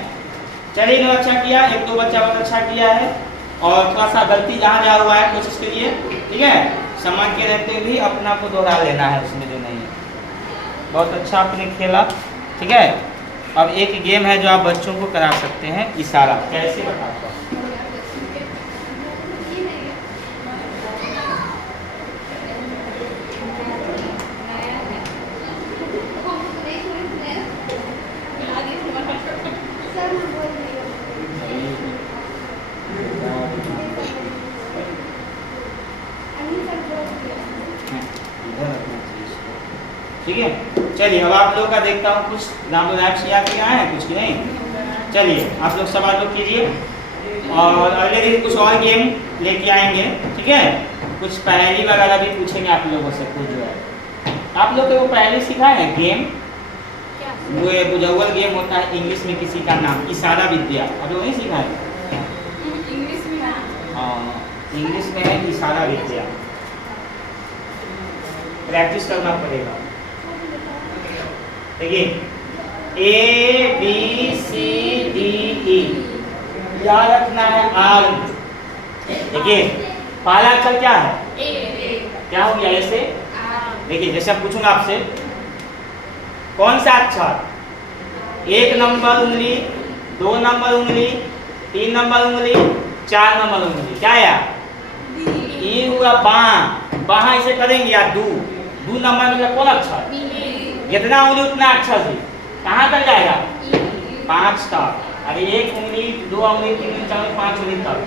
चलिए, इन्होंने अच्छा किया, 1-2 बच्चा बहुत अच्छा किया है, और थोड़ा सा गलती जहाँ हुआ है कोशिश करिए, ठीक है? समझ के रहते भी अपना को दोहरा लेना है, उसमें जो नहीं है। बहुत अच्छा आपने खेला, ठीक है? अब एक गेम है जो आप बच्चों को करा सकते हैं, इशारा। कैसे बताता हूँ। ठीक है, चलिए अब आप लोगों का देखता हूँ, कुछ नाम याद किया है, कुछ की नहीं। चलिए आप लोग सवाल लोग कीजिए, और अगले दिन कुछ और गेम लेके आएंगे, ठीक है? कुछ पहेली वगैरह भी पूछेंगे आप लोगों से, कुछ जो है आप लोग को पहले सिखा है गेम, वो बुझावल गेम होता है, इंग्लिश में किसी का नाम, इशारा विद्या, आप लोग नहीं सीखा है? इंग्लिश में, हाँ, इंग्लिश में है इशारा विद्या, प्रैक्टिस करना पड़ेगा। देखिए ABCDE याद रखना है। आर, देखिए पहला अक्षर क्या है, क्या हो गया ऐसे? देखिए जैसे अब पूछूंगा आपसे, कौन सा अक्षर 1 नंबर उंगली, 2 नंबर उंगली, 3 नंबर उंगली, 4 नंबर उंगली, क्या है? ई हुआ बाँ, बाँ इसे करेंगे या दू नंबर में कौन अक्षर? जितना उंगली उतना अक्षर थी, कहाँ तक जाएगा? 5 तक। अरे 1 उंगली, 2 उंगली, 3 उंगली, 4 उंगली, 5 उंगली तक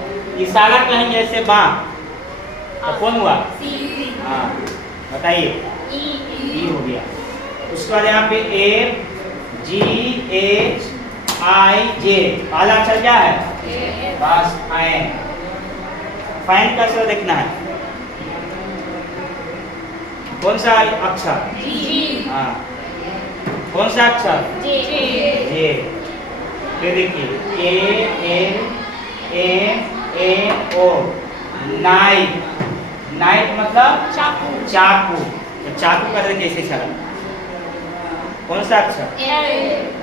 इशारा कहेंगे ऐसे बाँ, तो कौन हुआ? हाँ बताइए, ई हो गया। उसके बाद यहाँ पे AGHIJ, पहला अक्षर क्या है? बस फैन। फैन का अक्षर देखना है, कौन सा अक्षर? हाँ, कौन सा अक्षर? जे। फिर देखिए ANAO, नाइफ। नाइफ मतलब चाकू। तो चाकू का देखिए कैसे चला, कौन सा अक्षर?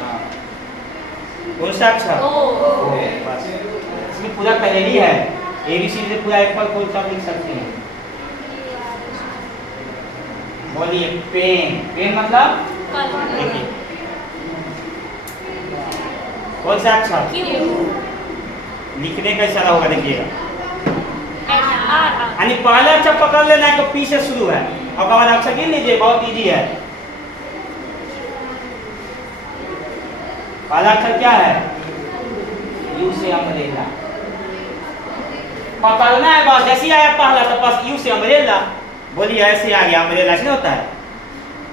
हाँ, कौन सा अक्षर? ओ। बस इसमें पूरा पहेली है, ABC से पूरा एप्पल कोई सा लिख सकते हैं। बोलिए पेन। पेन मतलब देखिए कौन सा अक्षर? लिखने का इशारा होगा, देखिएगा। यानी पहला अक्षर पकड़ लेना है तो पी से शुरू है, और बाद अक्षर गिन लीजिए, बहुत इजी है। पहला अक्षर क्या है? यू से अम्ब्रेला। पकड़ना है बस, जैसे आया पहला तो बस यू से अम्ब्रेला, बोलिए ऐसे आ गया अम्ब्रेला, ऐसे होता है।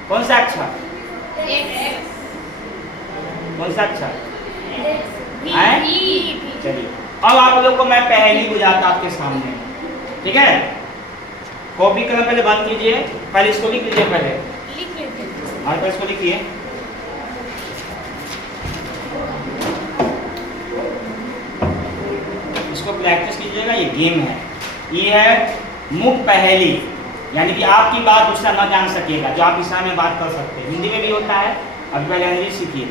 कौन सा अक्षर? कौन सा अक्षर? चलिए अब आप लोग को मैं पहेली बुझाता आपके सामने, ठीक है? कॉपी कलम पहले बंद कीजिए, पहले इसको लिख लीजिए, पहले और फिर इसको लिखिए। इसको प्रैक्टिस कीजिएगा, ये गेम है। ये है मुख पहेली, यानी कि आपकी बात दूसरा न जान सकेगा, जो आप इशारे में बात कर सकते हैं। हिंदी में भी होता है, अभी पहले अंग्रेजी सीखिए।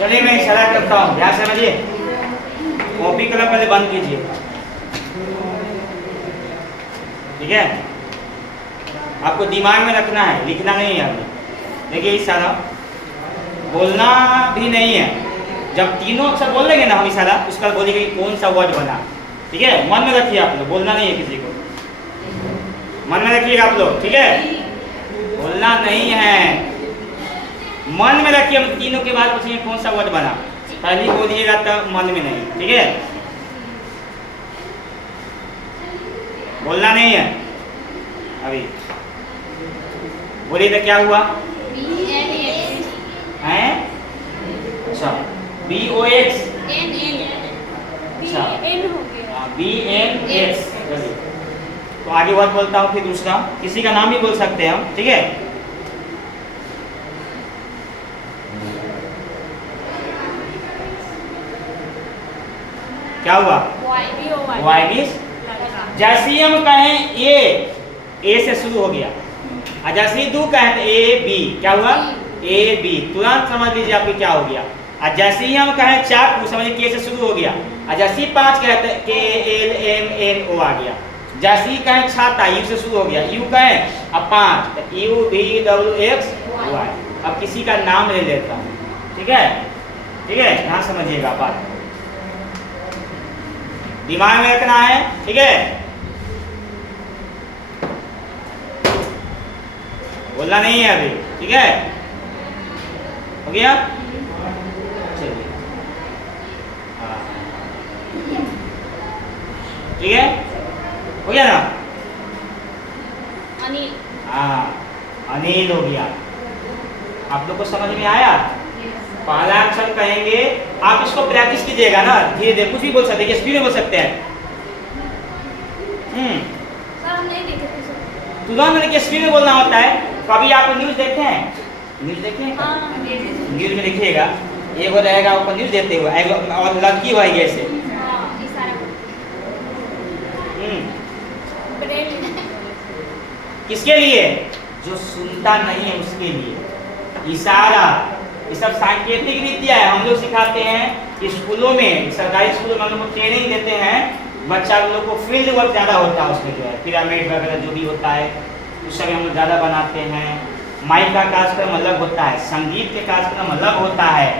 चलिए मैं इशारा करता हूँ, ध्यान से समझिए। कॉपी कलम पहले बंद कीजिए, ठीक है? आपको दिमाग में रखना है, लिखना नहीं है अभी। देखिए इशारा बोलना भी नहीं है। जब तीनों अक्षर बोल लेंगे ना हम इशारा, उसका बोलेंगे कि कौन सा वर्ड बना, ठीक है? मन में रखिए आप लोग, बोलना नहीं है किसी को, मन में रखिएगा आप लोग, ठीक है? बोलना नहीं है, मन में रखिए। हम तीनों के बाद पूछेंगे कौन सा वर्ड बना, पहले बोलिएगा तब मन में नहीं, ठीक है? बोलना नहीं है अभी। बोलिए तो क्या हुआ है? अच्छा BOX, अच्छा BNX। चलिए तो आगे वर्ड बोलता हूँ, फिर दूसरा किसी का नाम भी बोल सकते हैं हम, ठीक है? क्या हुआ? वाइनिस। जैसे ही हम कहें ए से शुरू हो गया, और जैसे ही दो कहें तो AB, क्या हुआ? AB, तुरंत समझ लीजिए आपको क्या हो गया। और जैसे ही हम कहें चाकू, समझिए के से शुरू हो गया। और जैसे ही 5 कहते हैं KLMNO आ गया। जैसे ही कहें छाता, U से शुरू हो गया। U कहें अब 5 तो UVWXY। अब किसी का नाम ले लेता हूँ, ठीक है? ठीक है, यहाँ समझिएगा बात, दिमाग में रखना है, ठीक है? बोलना नहीं है अभी, ठीक है? हो गया? चलिए, हाँ ठीक है, हो गया ना? अनिल। हाँ अनिल हो गया। आप लोग को समझ में आया? पहला अक्षर कहेंगे, आप इसको प्रैक्टिस कीजिएगा ना, धीरे धीरे कुछ भी बोल सकते हैं, स्पीड में बोल सकते हैं। तुरंत स्पीड में बोलना होता है। कभी आप न्यूज देखे हैं? न्यूज देखे हैं? न्यूज में देखिएगा, एक हो रहेगा ऊपर न्यूज देते हुए, और लड़की हुआ ऐसे। किसके लिए? जो सुनता नहीं है उसके लिए। इशारा, ये सब सांकेतिक विद्या है, हम लोग सिखाते हैं स्कूलों में, सरकारी स्कूलों में हम लोग ट्रेनिंग देते हैं। बच्चा लोग को फील्ड वर्क ज़्यादा होता है उसमें, जो है पिरामिड वगैरह जो भी होता है उस समय हम लोग ज़्यादा बनाते हैं। माइक का कार्यक्रम अलग होता है, संगीत के कार्यक्रम अलग होता है,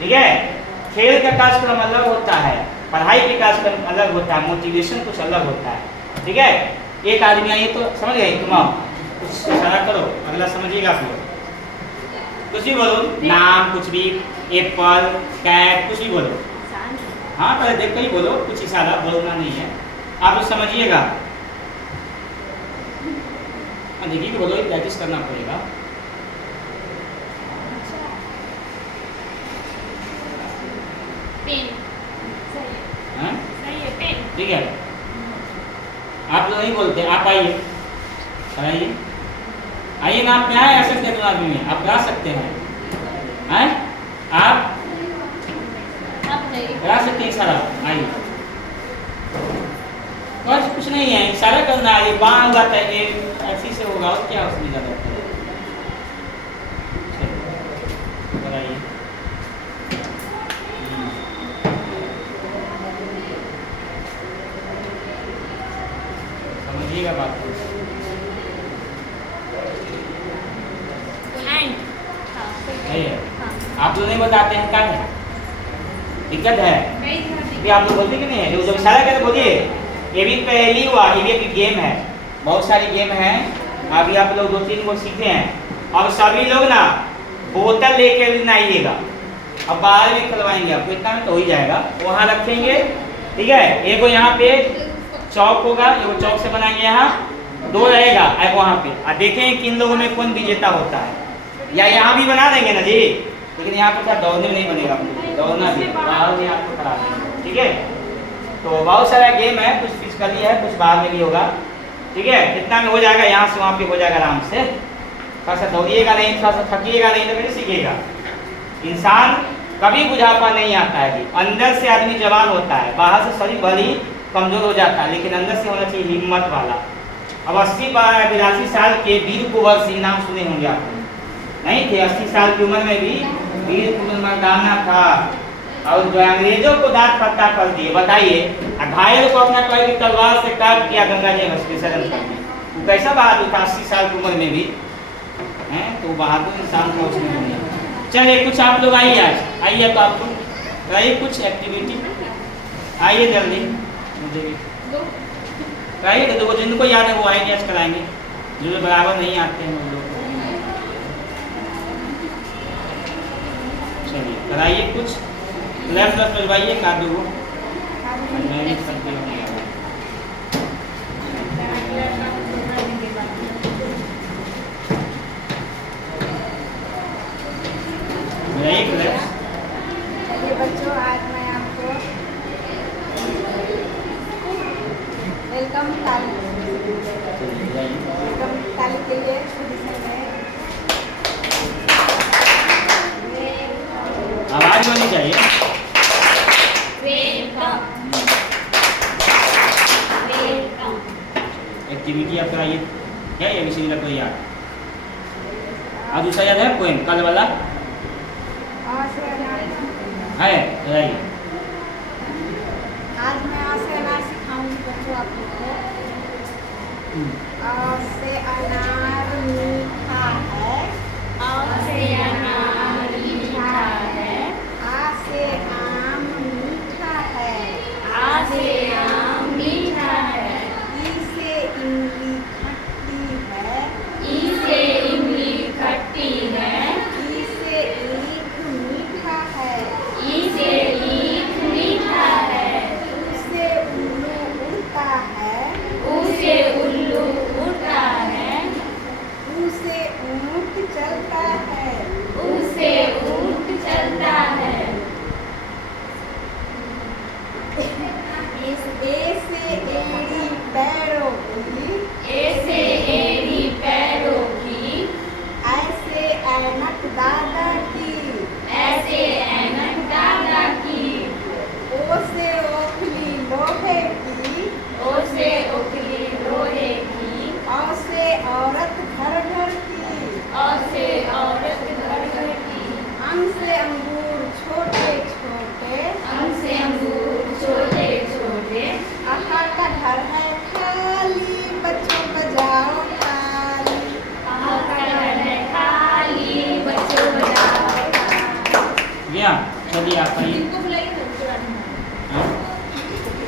ठीक है? खेल का कार्यक्रम अलग होता है, पढ़ाई के कार्यक्रम अलग होता है, मोटिवेशन कुछ अलग होता है, ठीक है? एक आदमी आइए तो समझ गए, तुम कुछ इशारा करो, अगला समझिएगा आप लोग। कुछ भी बोलो, नाम कुछ भी, एप्पल, कैट, कुछ भी बोलो। हाँ पहले देख कर ही बोलो, कुछ इशारा, बोलना नहीं है। आप लोग समझिएगा, देखिए कि बोलो, प्रैक्टिस करना पड़ेगा। पेन। सही है पेन। ठीक है, आप लोग नहीं बोलते, आप आइए, आइए आइए ना, आप यहाँ आ सकते हैं, आदमी में आप गा सकते हैं, हैं? आप गा सकते हैं इशारा, आइए। बस कुछ नहीं है, इशारा करना है। ये बाण हुआ था, ये ऐसी से होगा, और क्या उसमें ज़्यादा बताइए। समझिएगा बात को। नहीं है। हाँ। आप लोग नहीं बताते हैं क्या है? दिक्कत है नहीं ध्यान कि आप लोग बोलते कि नहीं है? जो इशारा करके बोलिए। ये भी पहली हुआ, ये भी एक गेम है। बहुत सारी गेम है, अभी आप लोग 2-3 को सीखे हैं। और सभी लोग ना बोतल लेके भी आइएगा, अब बाहर भी खिलवाएंगे आपको, इतना में तो हो ही जाएगा। वहाँ रखेंगे, ठीक है। एक यहाँ पे चौक होगा, ये चौक से बनाएंगे, यहाँ 2 रहेगा, एक वहाँ पे। और देखेंगे किन लोगों में कौन विजेता होता है। या यहाँ भी बना देंगे ना जी, लेकिन यहाँ पे क्या दौड़ने में नहीं बनेगा, दौड़ना भी बाहर में आपको करा देंगे, ठीक है। तो बहुत सारा गेम है, कुछ फिजिकली है, कुछ बाहर में भी होगा, ठीक है। इतना में हो जाएगा, यहाँ से वहाँ पे हो जाएगा आराम से। थोड़ा सा दौड़िएगा नहीं, थोड़ा सा थकिएगा नहीं, तो कैसे सीखेगा। इंसान कभी बुढ़ापा नहीं आता है, अंदर से आदमी जवान होता है, बाहर से शरीर भली कमजोर हो जाता है, लेकिन अंदर से होना चाहिए हिम्मत वाला। अब 80-82 साल के वीर कुंवर सिंह नाम सुने होंगे आपने, नहीं थे? 80 साल की उम्र में भी वीर कुंवर मर्दाना था, और जो अंग्रेजों को दांत फट्टा कर दिए, बताइए। घायल को अपना कोई तलवार से काट किया, गंगा जी में विसर्जन कर दिया। वो कैसा बहादुर था 80 साल की उम्र में भी, हैं? तो बहादुर इंसान को उसमें नहीं। चलिए कुछ आप लोग आइए, आज आइए, तो आपको कराइए कुछ एक्टिविटी, आइए जल्दी, मुझे भी कराइए। तो जिनको याद है वो आइए, आज कराएंगे। जो बराबर नहीं आते हैं वो लोग, चलिए कराइए कुछ। लेफ्ट करवाइए कादू को, मैं भी करती हूँ। एक लेफ्ट। चलिए बच्चों, आज मैं आपको वेलकम ताली के लिए आवाज होनी चाहिए। एक्टिविटी आप कराइए, क्या ये विषय लगता है याद? आज दूसरा याद है पोएम कल वाला है, कराइए। आज मैं आ से अनार सिखाऊंगी बच्चों आप लोग को। आ से अनार मीठा है, आ से अनार मीठा है, आ से आम मीठा है, आ से आम मीठा है, ई से इमली खट्टी है, ई से इमली खट्टी है, ई से ईख मीठा है, ई से ईख मीठा है, ऊ से उल्लू उड़ता है, ऊ से उल्लू उड़ता है, ऊ से ऊँट चलता है, ऊ से ऊँट चलता है, ए से एड़ी पैरों की, ए से एड़ी पैरों की, ऐसे ऐनक दादा की, ऐसे ऐनक दादा की, ओ से ओखली लोहे की, ओ से उखली लोहे की, औ से औरत घर घर की, औ से औरत घर घर की, अंग से अंगूर छोटे छोटे, अंग से अंगूर छोटे छोटे, आहा का घर है खाली, बच्चों बजाओ ताली। आहा का घर है खाली, बच्चों बजाओ ताली। गया, चलिए आप आइए। इनको बुलाइए ना, उसके बाद में। हाँ?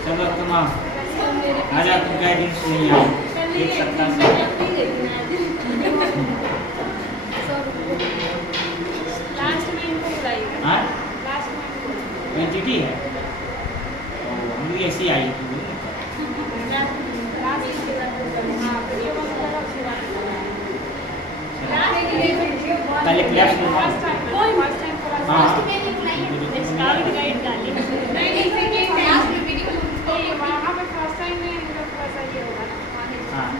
चलो तुम आओ, आ जा, तुम क्या दिन से नहीं आओ, एक सप्ताह से। लास्ट में इनको बुलाइए, हाँ, लास्ट में इनको बुलाइए। क्वांटिटी है, ओ, हम भी ऐसी आई थी। लास्ट में बुलाइए। हाँ, वीडियो कॉल करो, उसके बाद बुलाइए। लास्ट में वीडियो कॉल। पहले क्लास में। फर्स्ट टाइम, फर्स्ट टाइम को हाँ। स्काउट गाइड डाली। नहीं, सेकंड लास्ट में वीडियो कॉल। वहाँ पे फर्स्ट टाइम में इन लोग को ऐसा ये होगा ना। हाँ,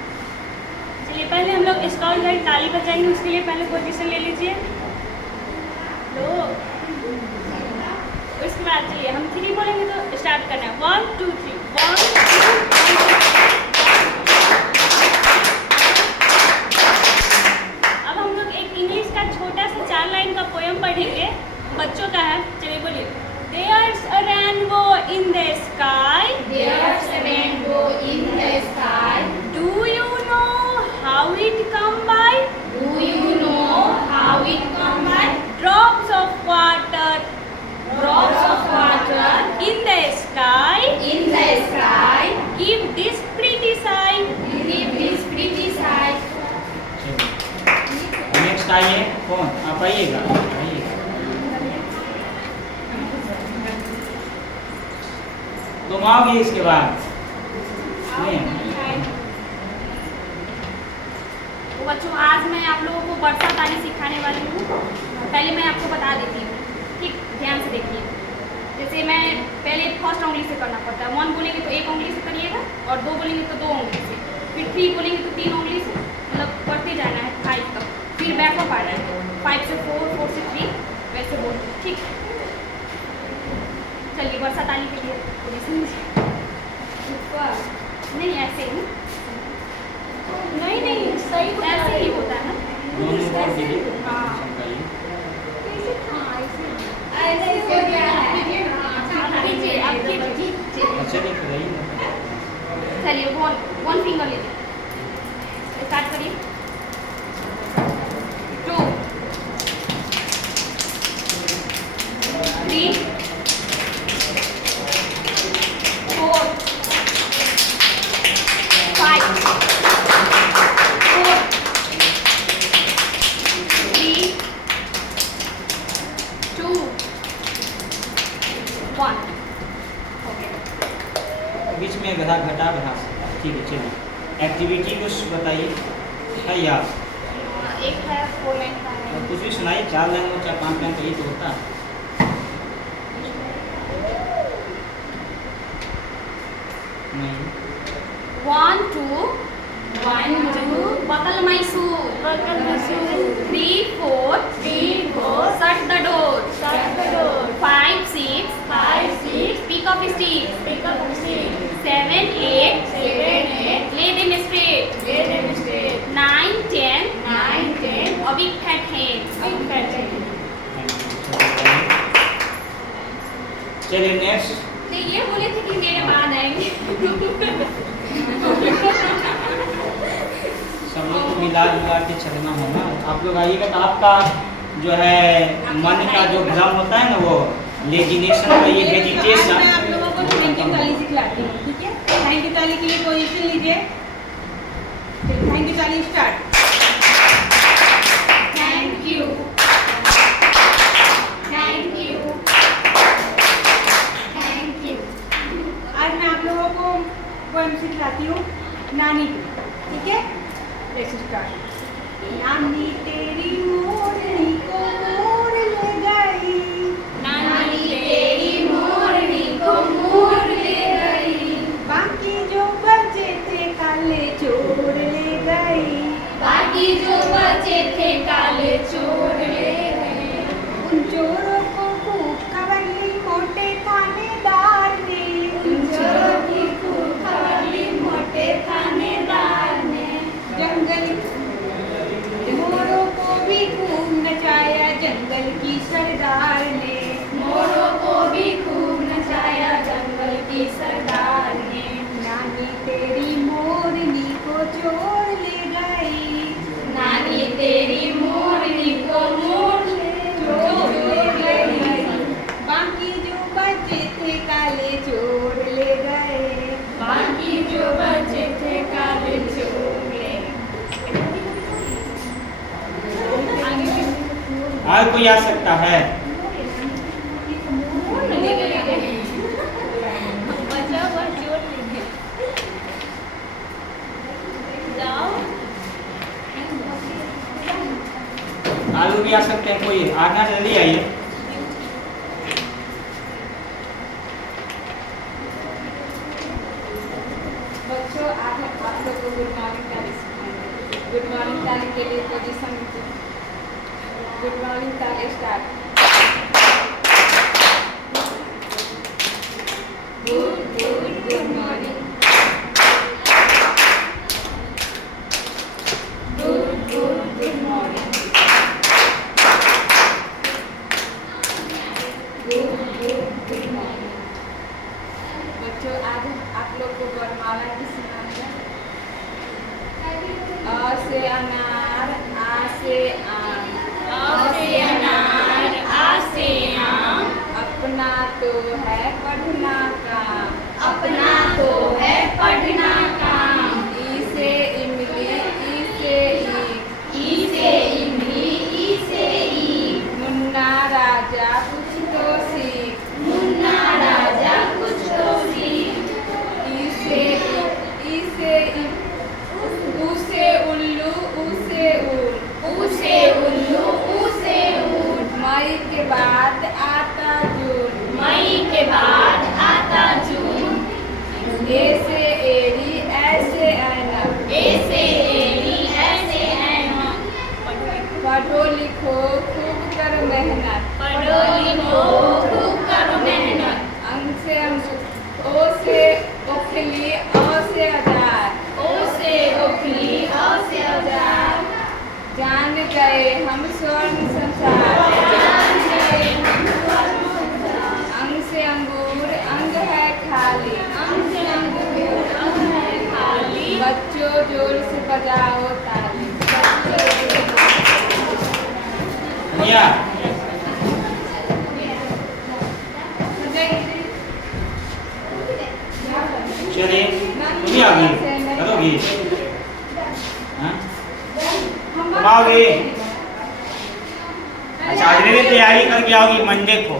चलिए पहले हम लोग स्काउट गाइड ताली बजाएंगे, उसके लिए पहले पोजीशन ले लीजिए। लो, उसके बाद चलिए हम 3 बोलेंगे तो स्टार्ट करना है। 1 2 3, 1 2 अब हम लोग एक इंग्लिश का छोटा सा 4 लाइन का पोएम पढ़ेंगे, बच्चों का है। चलिए बोलिए। There's a rainbow in the sky. There's a rainbow in the sky. Do you know how it come by? Do you know how it come by? Draw next आइए, कौन आप आइएगा, तुम आओगे इसके बाद नहीं? तो बच्चों आज मैं आप लोगों को वर्षा ताली सिखाने वाली हूँ। पहले मैं आपको बता देती हूँ, ठीक, ध्यान से देखिए। जैसे मैं पहले फर्स्ट उंगली से करना पड़ता है। 1 बोलेंगे तो 1 उंगली से करिएगा, और 2 बोलेंगे तो 2 उंगली से, फिर 3 बोलेंगे तो 3 उंगली से, मतलब करते जाना है 5 तक, फिर बैकअप आ रहा है 5 से 4, 4 से 3, वैसे बोल, ठीक। चलिए वर्षा ताली के लिए पोजीशन नहीं, ऐसे ही नहीं सही ऐसे ही होता है ना। हाँ चलिए 1 फिंगर लीजिए, स्टार्ट करिए। 2 3 4 5 4 3 2 1। बीच में गधा घटा बढ़ा सकता है, ठीक है। चलिए एक्टिविटी कुछ बताइए, है याद? एक है 4 लाइन का है। और कुछ भी सुनाइए, 4 लाइन हो 4-5 लाइन कहीं तो होता है। नहीं 1 2 buckle my shoe 3 4 shut the door 5 6 pick up sticks 7 8 lay them straight 9 10 a big fat hen। चलिए नेक्स्ट। नहीं ये बोले थे कि मेरे बाद आएंगे। सब लोग को मिला जुला के चलना है ना। आप लोग आइएगा तो आपका जो है मन का जो भ्रम होता है ना, वो लेजिनेशन का ये वेजिटेशन। मैं आप लोगों को थैंक यू ताली सिखलाती हूँ, ठीक है? थैंक यू ताली के लिए पोजीशन लीजिए। थैंक यू ताली स्टार्ट। थैंक यू आज मैं आप लोगों को पोएम सिखलाती हूँ नानी की, ठीक है? Let's start. नानी तेरी मोरनी को मोर ले गई, नानी तेरी मोरनी को मोर ले गई, बाकी जो बचे थे काले चोर ले गई, बाकी जो बचे थे काले चोर ले गए। उन चोरों को खूब खबर ली मोटे थानेदार ने, उन चोरों की खूब खबर ली मोटे थानेदार ने, जंगल मोरों को भी खूब नचाया जंगल की सरदार ने, मोरों को भी खूब नचाया जंगल की सरदार ने। नानी तेरी मोरनी को चोर ले गई, नानी तेरी मोरनी को मोर चोर ले गई, बाकी जो बचे थे काले चोर ले गए, बाकी जो बचे थे काले चोर ले और कोई आ सकता है? बचा हुआ चोर ले गए। जाओ आलू भी आ सकते हैं, कोई आना जल्दी आइए। बच्चों आज हम आप लोग को गुड मॉर्निंग ताली सिखाएंगे। गुड मॉर्निंग ताली के लिए पोजीशन लीजिए। गुड मॉर्निंग ताली start. Good morning good morning good morning. बच्चों आज आप लोग को वर्णमाला की सुनाएंगे। अ से अनार, आ से आम, अ से अनार, आ से आम, अपना तो है पढ़ना काम, अपना तो है पढ़ना काम। ई से इमली, ई से ईख, ई से इमली, गए हम स्वर्ण संसार, अंग से अंगूर अंग है खाली, बच्चों जोर से बजाओ ताली। दुनिया चलिए तुम ही आ गई करोगी? हाँ? तुम आओगी? अच्छा आज भी तैयारी करके आओगी मंडे को?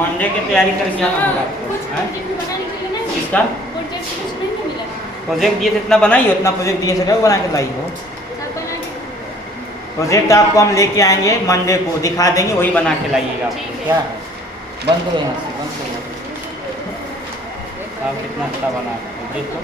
मंडे की तैयारी करके आना होगा आपको। हाँ? किसका प्रोजेक्ट दिए थे इतना बनाई हो? इतना प्रोजेक्ट दिए थे क्या वो बना के लाई हो? प्रोजेक्ट आपको हम लेके आएंगे मंडे को, दिखा देंगे, वही बना के लाइएगा आपको। क्या बंद करो यहाँ से, बंद करो। आप कितना अच्छा बना देखो।